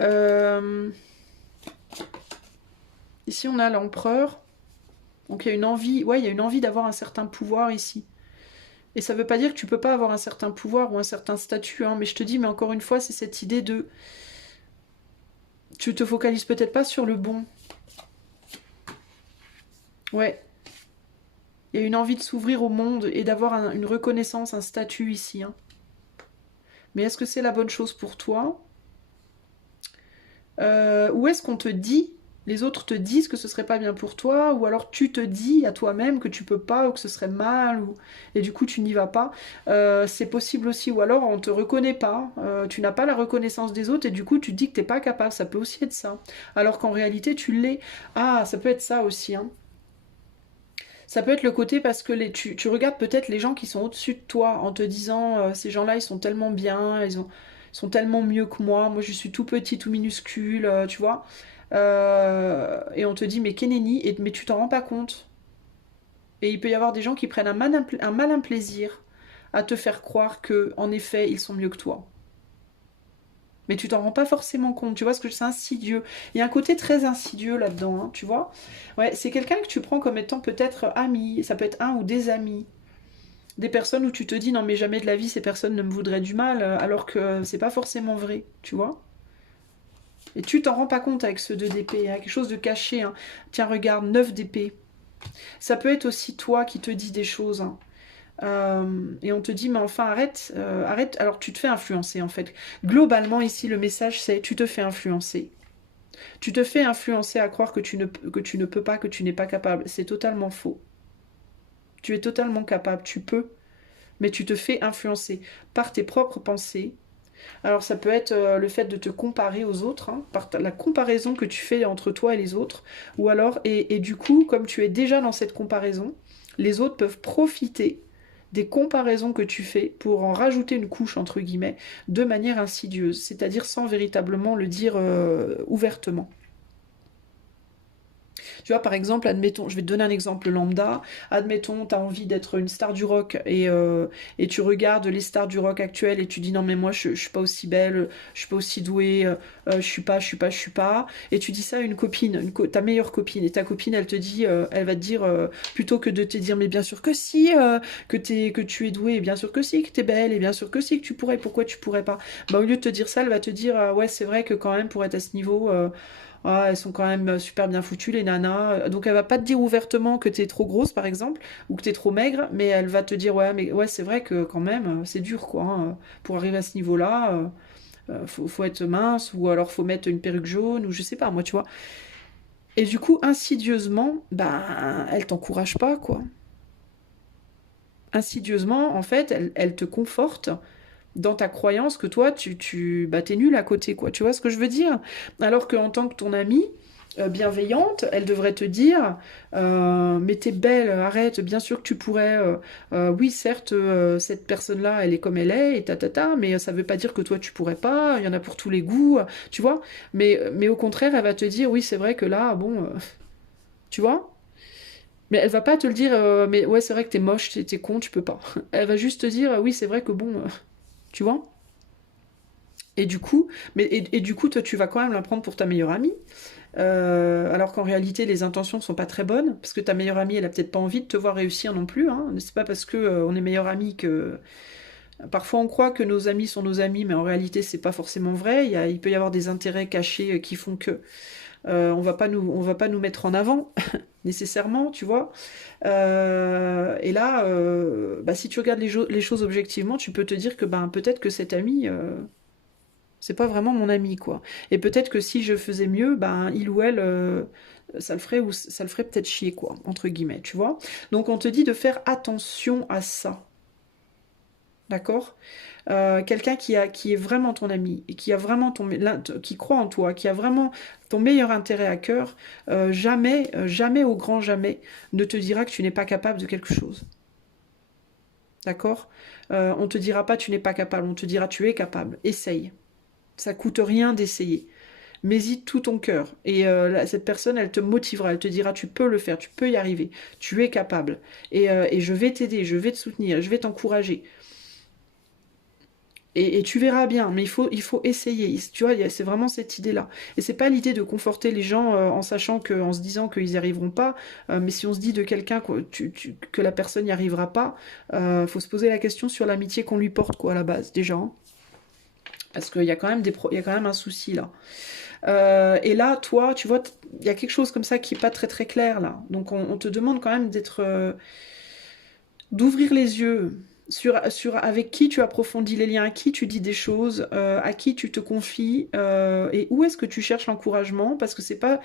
Euh, Ici, on a l'empereur. Donc il y a une envie, ouais, il y a une envie d'avoir un certain pouvoir ici. Et ça veut pas dire que tu peux pas avoir un certain pouvoir ou un certain statut, hein, mais je te dis, mais encore une fois, c'est cette idée de... Tu te focalises peut-être pas sur le bon. Ouais, il y a une envie de s'ouvrir au monde et d'avoir une reconnaissance, un statut ici, hein. Mais est-ce que c'est la bonne chose pour toi? Ou est-ce qu'on te dit, les autres te disent que ce serait pas bien pour toi, ou alors tu te dis à toi-même que tu peux pas, ou que ce serait mal, et du coup tu n'y vas pas. C'est possible aussi, ou alors on te reconnaît pas, tu n'as pas la reconnaissance des autres, et du coup tu te dis que t'es pas capable, ça peut aussi être ça. Alors qu'en réalité tu l'es. Ah, ça peut être ça aussi, hein. Ça peut être le côté parce que tu regardes peut-être les gens qui sont au-dessus de toi en te disant ces gens-là ils sont tellement bien, ils sont tellement mieux que moi je suis tout petit, tout minuscule, tu vois. Et on te dit mais Keneni, mais tu t'en rends pas compte. Et il peut y avoir des gens qui prennent un malin plaisir à te faire croire que en effet ils sont mieux que toi. Mais tu t'en rends pas forcément compte, tu vois, parce que c'est insidieux. Il y a un côté très insidieux là-dedans, hein, tu vois. Ouais, c'est quelqu'un que tu prends comme étant peut-être ami, ça peut être un ou des amis. Des personnes où tu te dis non mais jamais de la vie ces personnes ne me voudraient du mal, alors que c'est pas forcément vrai, tu vois. Et tu t'en rends pas compte avec ce 2 d'épée, il y a quelque chose de caché, hein. Tiens, regarde, 9 d'épée. Ça peut être aussi toi qui te dis des choses, hein. Et on te dit mais enfin arrête, arrête. Alors tu te fais influencer en fait. Globalement ici le message c'est tu te fais influencer. Tu te fais influencer à croire que tu ne peux pas, que tu n'es pas capable. C'est totalement faux. Tu es totalement capable, tu peux, mais tu te fais influencer par tes propres pensées. Alors ça peut être le fait de te comparer aux autres, hein, par la comparaison que tu fais entre toi et les autres, ou alors, et du coup, comme tu es déjà dans cette comparaison, les autres peuvent profiter des comparaisons que tu fais pour en rajouter une couche, entre guillemets, de manière insidieuse, c'est-à-dire sans véritablement le dire ouvertement. Tu vois, par exemple, admettons, je vais te donner un exemple lambda. Admettons, tu as envie d'être une star du rock et tu regardes les stars du rock actuelles et tu dis non, mais moi je suis pas aussi belle, je suis pas aussi douée, je suis pas. Et tu dis ça à une copine, ta meilleure copine. Et ta copine, elle te dit, elle va te dire, plutôt que de te dire mais bien sûr que si, que tu es douée, et bien sûr que si, que tu es belle, et bien sûr que si, que tu pourrais, pourquoi tu pourrais pas? Bah, au lieu de te dire ça, elle va te dire ouais, c'est vrai que quand même pour être à ce niveau. Ah, elles sont quand même super bien foutues, les nanas. Donc elle va pas te dire ouvertement que t'es trop grosse, par exemple, ou que t'es trop maigre, mais elle va te dire ouais, mais ouais, c'est vrai que quand même, c'est dur, quoi, hein. Pour arriver à ce niveau-là, faut être mince, ou alors faut mettre une perruque jaune, ou je sais pas, moi, tu vois. Et du coup, insidieusement, ben, elle t'encourage pas, quoi. Insidieusement, en fait, elle te conforte dans ta croyance que toi, bah, t'es nul à côté, quoi. Tu vois ce que je veux dire? Alors qu'en tant que ton amie bienveillante, elle devrait te dire mais t'es belle, arrête, bien sûr que tu pourrais. Oui, certes, cette personne-là, elle est comme elle est, et mais ça veut pas dire que toi, tu pourrais pas. Il y en a pour tous les goûts, tu vois. Mais au contraire, elle va te dire oui, c'est vrai que là, bon, tu vois. Mais elle va pas te le dire, mais ouais, c'est vrai que t'es moche, t'es con, tu peux pas. Elle va juste te dire, oui, c'est vrai que bon, tu vois. Et du coup, et du coup, toi, tu vas quand même la prendre pour ta meilleure amie. Alors qu'en réalité, les intentions sont pas très bonnes, parce que ta meilleure amie, elle a peut-être pas envie de te voir réussir non plus, hein. C'est pas parce que on est meilleure amie que... Parfois, on croit que nos amis sont nos amis, mais en réalité, c'est pas forcément vrai. Il peut y avoir des intérêts cachés qui font que on va pas nous mettre en avant nécessairement, tu vois. Et là, bah, si tu regardes les choses objectivement, tu peux te dire que ben peut-être que cet ami, c'est pas vraiment mon ami, quoi. Et peut-être que si je faisais mieux, ben il ou elle, ça le ferait peut-être chier, quoi, entre guillemets, tu vois. Donc on te dit de faire attention à ça. D'accord? Quelqu'un qui est vraiment ton ami et qui a vraiment qui croit en toi, qui a vraiment ton meilleur intérêt à cœur, jamais, jamais au grand jamais ne te dira que tu n'es pas capable de quelque chose. D'accord? On te dira pas tu n'es pas capable, on te dira tu es capable. Essaye. Ça coûte rien d'essayer. Mets-y tout ton cœur. Et cette personne, elle te motivera, elle te dira tu peux le faire, tu peux y arriver, tu es capable. Et je vais t'aider, je vais te soutenir, je vais t'encourager. Et tu verras bien, mais il faut essayer. Tu vois, c'est vraiment cette idée-là. Et c'est pas l'idée de conforter les gens en sachant en se disant qu'ils n'y arriveront pas. Mais si on se dit de quelqu'un que la personne n'y arrivera pas, faut se poser la question sur l'amitié qu'on lui porte, quoi, à la base, déjà. Hein. Parce qu'il y a quand même il y a quand même un souci là. Et là, toi, tu vois, il y a quelque chose comme ça qui est pas très très clair là. Donc on te demande quand même d'ouvrir les yeux sur avec qui tu approfondis les liens, à qui tu dis des choses, à qui tu te confies, et où est-ce que tu cherches l'encouragement, parce que c'est pas...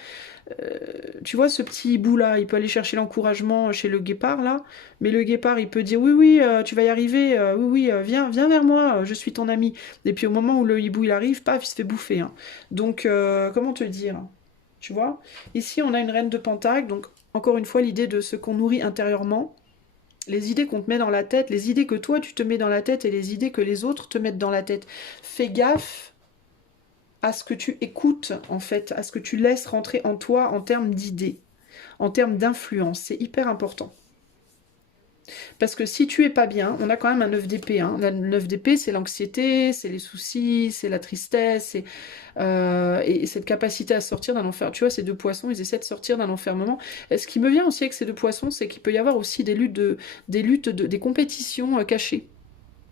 tu vois, ce petit bout-là, il peut aller chercher l'encouragement chez le guépard, là, mais le guépard, il peut dire, oui, oui, tu vas y arriver, oui, oui, viens vers moi, je suis ton ami. Et puis au moment où le hibou, il arrive, paf, il se fait bouffer. Hein. Donc, comment te dire? Tu vois? Ici, on a une reine de Pentacle, donc encore une fois, l'idée de ce qu'on nourrit intérieurement, les idées qu'on te met dans la tête, les idées que toi tu te mets dans la tête et les idées que les autres te mettent dans la tête. Fais gaffe à ce que tu écoutes, en fait, à ce que tu laisses rentrer en toi en termes d'idées, en termes d'influence. C'est hyper important. Parce que si tu es pas bien, on a quand même un 9 d'épée. Hein. La 9 d'épée, c'est l'anxiété, c'est les soucis, c'est la tristesse, et cette capacité à sortir d'un enfer. Tu vois, ces deux poissons, ils essaient de sortir d'un enfermement. Et ce qui me vient aussi avec ces deux poissons, c'est qu'il peut y avoir aussi des compétitions cachées.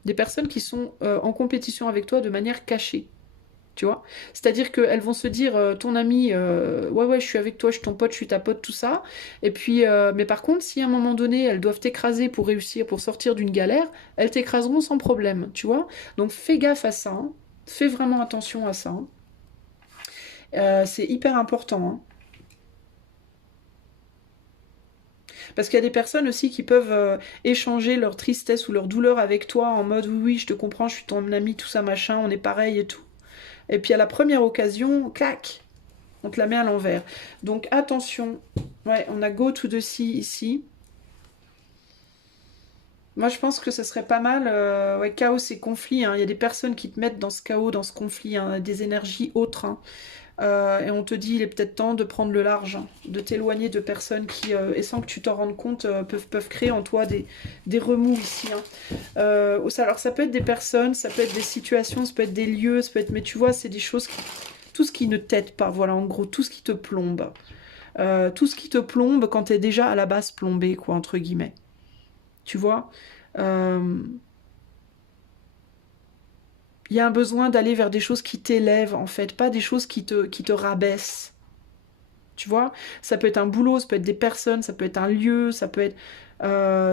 Des personnes qui sont en compétition avec toi de manière cachée. Tu vois, c'est-à-dire qu'elles vont se dire ton ami, ouais ouais je suis avec toi, je suis ton pote, je suis ta pote, tout ça, et puis mais par contre si à un moment donné elles doivent t'écraser pour réussir, pour sortir d'une galère, elles t'écraseront sans problème, tu vois. Donc fais gaffe à ça, hein. Fais vraiment attention à ça, hein. C'est hyper important, hein. Parce qu'il y a des personnes aussi qui peuvent échanger leur tristesse ou leur douleur avec toi en mode oui oui je te comprends, je suis ton ami, tout ça machin, on est pareil et tout. Et puis à la première occasion, clac, on te la met à l'envers. Donc attention, ouais, on a go to the sea ici. Moi je pense que ce serait pas mal, ouais, chaos et conflit. Hein. Il y a des personnes qui te mettent dans ce chaos, dans ce conflit, hein, des énergies autres. Hein. Et on te dit il est peut-être temps de prendre le large, hein, de t'éloigner de personnes qui, et sans que tu t'en rendes compte, peuvent créer en toi des remous ici. Hein. Alors ça peut être des personnes, ça peut être des situations, ça peut être des lieux, ça peut être, mais tu vois, c'est des choses, tout ce qui ne t'aide pas, voilà, en gros, tout ce qui te plombe. Tout ce qui te plombe quand t'es déjà à la base plombé, quoi, entre guillemets. Tu vois il y a un besoin d'aller vers des choses qui t'élèvent, en fait, pas des choses qui te rabaissent. Tu vois, ça peut être un boulot, ça peut être des personnes, ça peut être un lieu, ça peut être...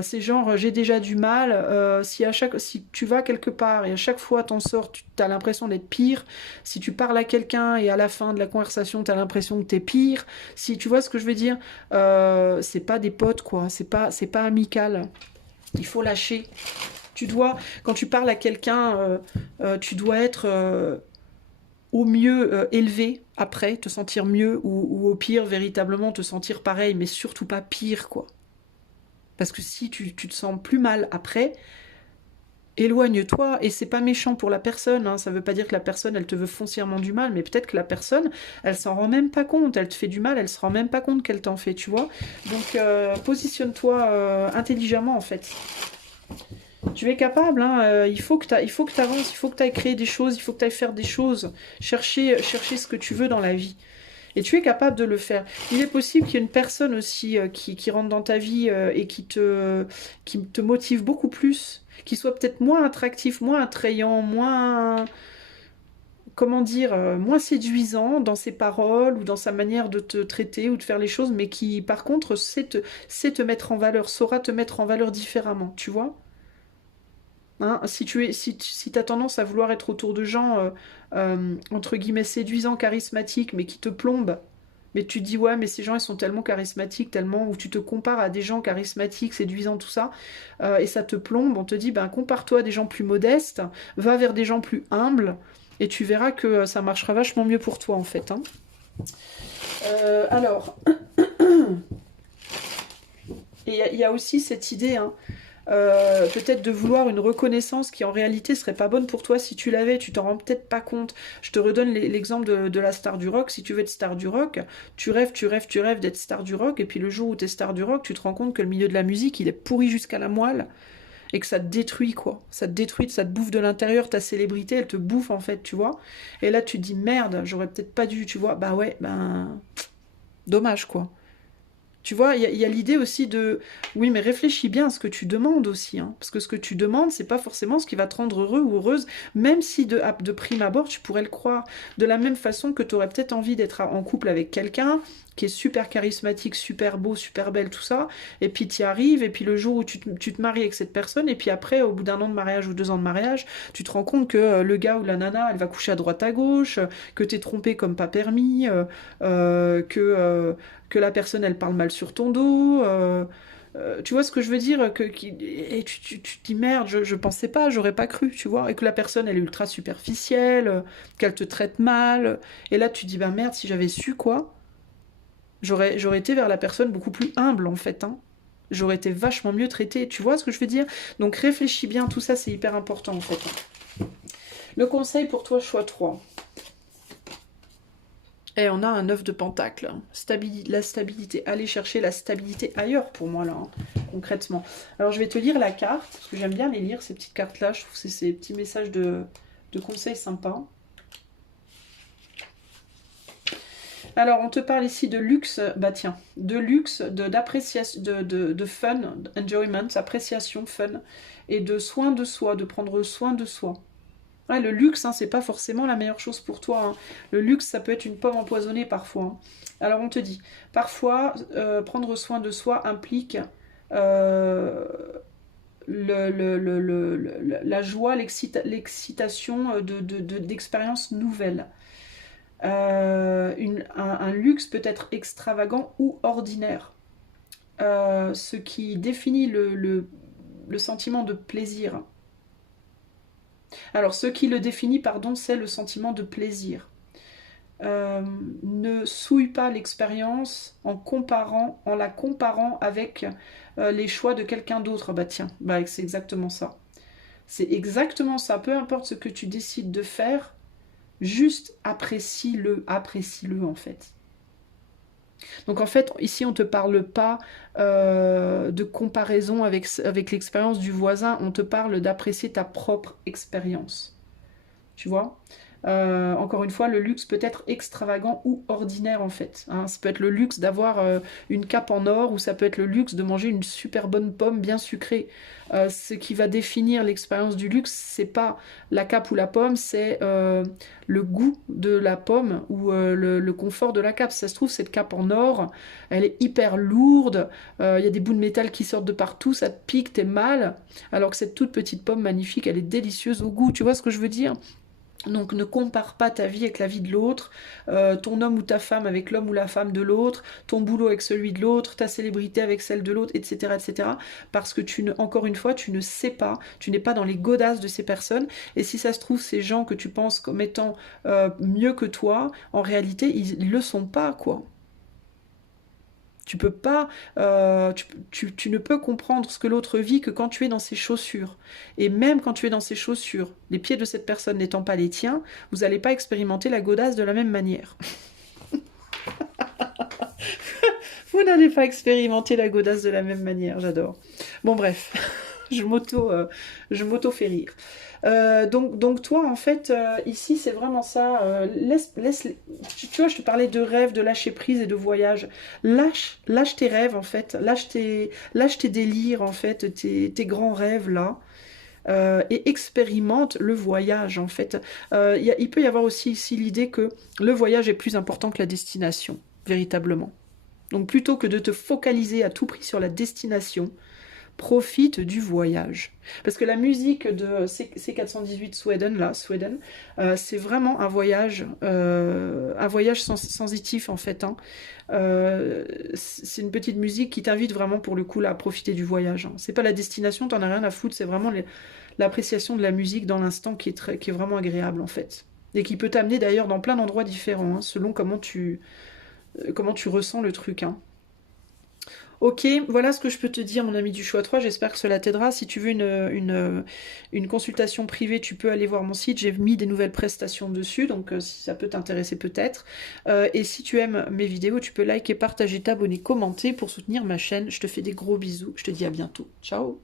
c'est genre, j'ai déjà du mal, si tu vas quelque part et à chaque fois t'en sors, tu as l'impression d'être pire, si tu parles à quelqu'un et à la fin de la conversation t'as l'impression que t'es pire, si tu vois ce que je veux dire, c'est pas des potes, quoi, c'est pas amical, il faut lâcher. Quand tu parles à quelqu'un, tu dois être au mieux élevé après, te sentir mieux, ou au pire, véritablement te sentir pareil, mais surtout pas pire, quoi. Parce que si tu te sens plus mal après, éloigne-toi, et c'est pas méchant pour la personne, hein, ça veut pas dire que la personne, elle te veut foncièrement du mal, mais peut-être que la personne, elle s'en rend même pas compte, elle te fait du mal, elle se rend même pas compte qu'elle t'en fait, tu vois. Donc, positionne-toi intelligemment, en fait. Tu es capable, hein, il faut que tu avances, il faut que tu ailles créer des choses, il faut que tu ailles faire des choses, chercher ce que tu veux dans la vie. Et tu es capable de le faire. Il est possible qu'il y ait une personne aussi qui rentre dans ta vie et qui te motive beaucoup plus, qui soit peut-être moins attractif, moins attrayant, moins, comment dire, moins séduisant dans ses paroles ou dans sa manière de te traiter ou de faire les choses, mais qui, par contre, sait te mettre en valeur, saura te mettre en valeur différemment, tu vois? Hein, si t'as tendance à vouloir être autour de gens, entre guillemets, séduisants, charismatiques, mais qui te plombent, mais tu te dis, ouais, mais ces gens, ils sont tellement charismatiques, tellement, ou tu te compares à des gens charismatiques, séduisants, tout ça, et ça te plombe, on te dit, ben, compare-toi à des gens plus modestes, va vers des gens plus humbles, et tu verras que ça marchera vachement mieux pour toi, en fait. Hein. Alors, il y a aussi cette idée, hein, peut-être de vouloir une reconnaissance qui en réalité serait pas bonne pour toi si tu l'avais, tu t'en rends peut-être pas compte. Je te redonne l'exemple de la star du rock. Si tu veux être star du rock, tu rêves d'être star du rock, et puis le jour où tu es star du rock, tu te rends compte que le milieu de la musique, il est pourri jusqu'à la moelle, et que ça te détruit, quoi. Ça te détruit, ça te bouffe de l'intérieur, ta célébrité, elle te bouffe, en fait, tu vois. Et là, tu te dis, merde, j'aurais peut-être pas dû, tu vois. Bah ouais, ben... dommage, quoi. Tu vois, il y a l'idée aussi de... Oui, mais réfléchis bien à ce que tu demandes aussi. Hein, parce que ce que tu demandes, c'est pas forcément ce qui va te rendre heureux ou heureuse, même si de prime abord, tu pourrais le croire. De la même façon que tu aurais peut-être envie d'être en couple avec quelqu'un qui est super charismatique, super beau, super belle, tout ça, et puis tu y arrives, et puis le jour où tu te maries avec cette personne, et puis après, au bout d'1 an de mariage ou 2 ans de mariage, tu te rends compte que le gars ou la nana, elle va coucher à droite à gauche, que t'es trompé comme pas permis, que la personne, elle parle mal sur ton dos, tu vois ce que je veux dire et tu te dis merde, je pensais pas, j'aurais pas cru, tu vois, et que la personne, elle est ultra superficielle, qu'elle te traite mal, et là tu te dis bah merde, si j'avais su quoi, j'aurais été vers la personne beaucoup plus humble en fait, hein. J'aurais été vachement mieux traitée, tu vois ce que je veux dire? Donc réfléchis bien, tout ça c'est hyper important en fait. Le conseil pour toi, choix 3. Et on a un 9 de pentacle. La stabilité. Allez chercher la stabilité ailleurs pour moi là, hein, concrètement. Alors je vais te lire la carte, parce que j'aime bien les lire, ces petites cartes-là. Je trouve que c'est ces petits messages de conseils sympas. Alors on te parle ici de luxe, bah tiens, de luxe, d'appréciation, de fun, enjoyment, appréciation, fun, et de soin de soi, de prendre soin de soi. Ouais, le luxe, hein, c'est pas forcément la meilleure chose pour toi. Hein. Le luxe, ça peut être une pomme empoisonnée parfois. Hein. Alors on te dit, parfois, prendre soin de soi implique euh, la joie, l'excitation d'expériences nouvelles. Un luxe peut être extravagant ou ordinaire. Ce qui définit le sentiment de plaisir. Alors, ce qui le définit, pardon, c'est le sentiment de plaisir. Ne souille pas l'expérience en la comparant avec les choix de quelqu'un d'autre. Bah tiens, bah, c'est exactement ça. C'est exactement ça. Peu importe ce que tu décides de faire, juste apprécie-le en fait. Donc en fait, ici, on ne te parle pas de comparaison avec l'expérience du voisin, on te parle d'apprécier ta propre expérience. Tu vois? Encore une fois, le luxe peut être extravagant ou ordinaire en fait. Hein. Ça peut être le luxe d'avoir une cape en or ou ça peut être le luxe de manger une super bonne pomme bien sucrée. Ce qui va définir l'expérience du luxe, c'est pas la cape ou la pomme, c'est le goût de la pomme ou le confort de la cape. Si ça se trouve, cette cape en or, elle est hyper lourde, il y a des bouts de métal qui sortent de partout, ça te pique, t'es mal, alors que cette toute petite pomme magnifique, elle est délicieuse au goût. Tu vois ce que je veux dire? Donc ne compare pas ta vie avec la vie de l'autre, ton homme ou ta femme avec l'homme ou la femme de l'autre, ton boulot avec celui de l'autre, ta célébrité avec celle de l'autre, etc., etc. Parce que encore une fois, tu ne sais pas, tu n'es pas dans les godasses de ces personnes. Et si ça se trouve, ces gens que tu penses comme étant mieux que toi, en réalité, ils ne le sont pas, quoi. Tu peux pas, tu ne peux comprendre ce que l'autre vit que quand tu es dans ses chaussures. Et même quand tu es dans ses chaussures, les pieds de cette personne n'étant pas les tiens, vous n'allez pas expérimenter la godasse de la même manière. Vous n'allez pas expérimenter la godasse de la même manière, j'adore. Bon bref. Je m'auto fais rire. Donc toi, en fait, ici, c'est vraiment ça. Tu vois, je te parlais de rêve, de lâcher prise et de voyage. Lâche tes rêves, en fait. Lâche tes délires, en fait, tes grands rêves, là. Et expérimente le voyage, en fait. Il peut y avoir aussi ici l'idée que le voyage est plus important que la destination, véritablement. Donc plutôt que de te focaliser à tout prix sur la destination, profite du voyage. Parce que la musique de C418 Sweden, là, c'est vraiment un voyage sensitif en fait. Hein. C'est une petite musique qui t'invite vraiment pour le coup là, à profiter du voyage. Hein. C'est pas la destination, t'en as rien à foutre, c'est vraiment l'appréciation de la musique dans l'instant qui est vraiment agréable en fait. Et qui peut t'amener d'ailleurs dans plein d'endroits différents, hein, selon comment tu ressens le truc. Hein. Ok, voilà ce que je peux te dire, mon ami du choix 3. J'espère que cela t'aidera. Si tu veux une consultation privée, tu peux aller voir mon site. J'ai mis des nouvelles prestations dessus, donc si ça peut t'intéresser peut-être. Et si tu aimes mes vidéos, tu peux liker, partager, t'abonner, commenter pour soutenir ma chaîne. Je te fais des gros bisous. Je te dis à bientôt. Ciao.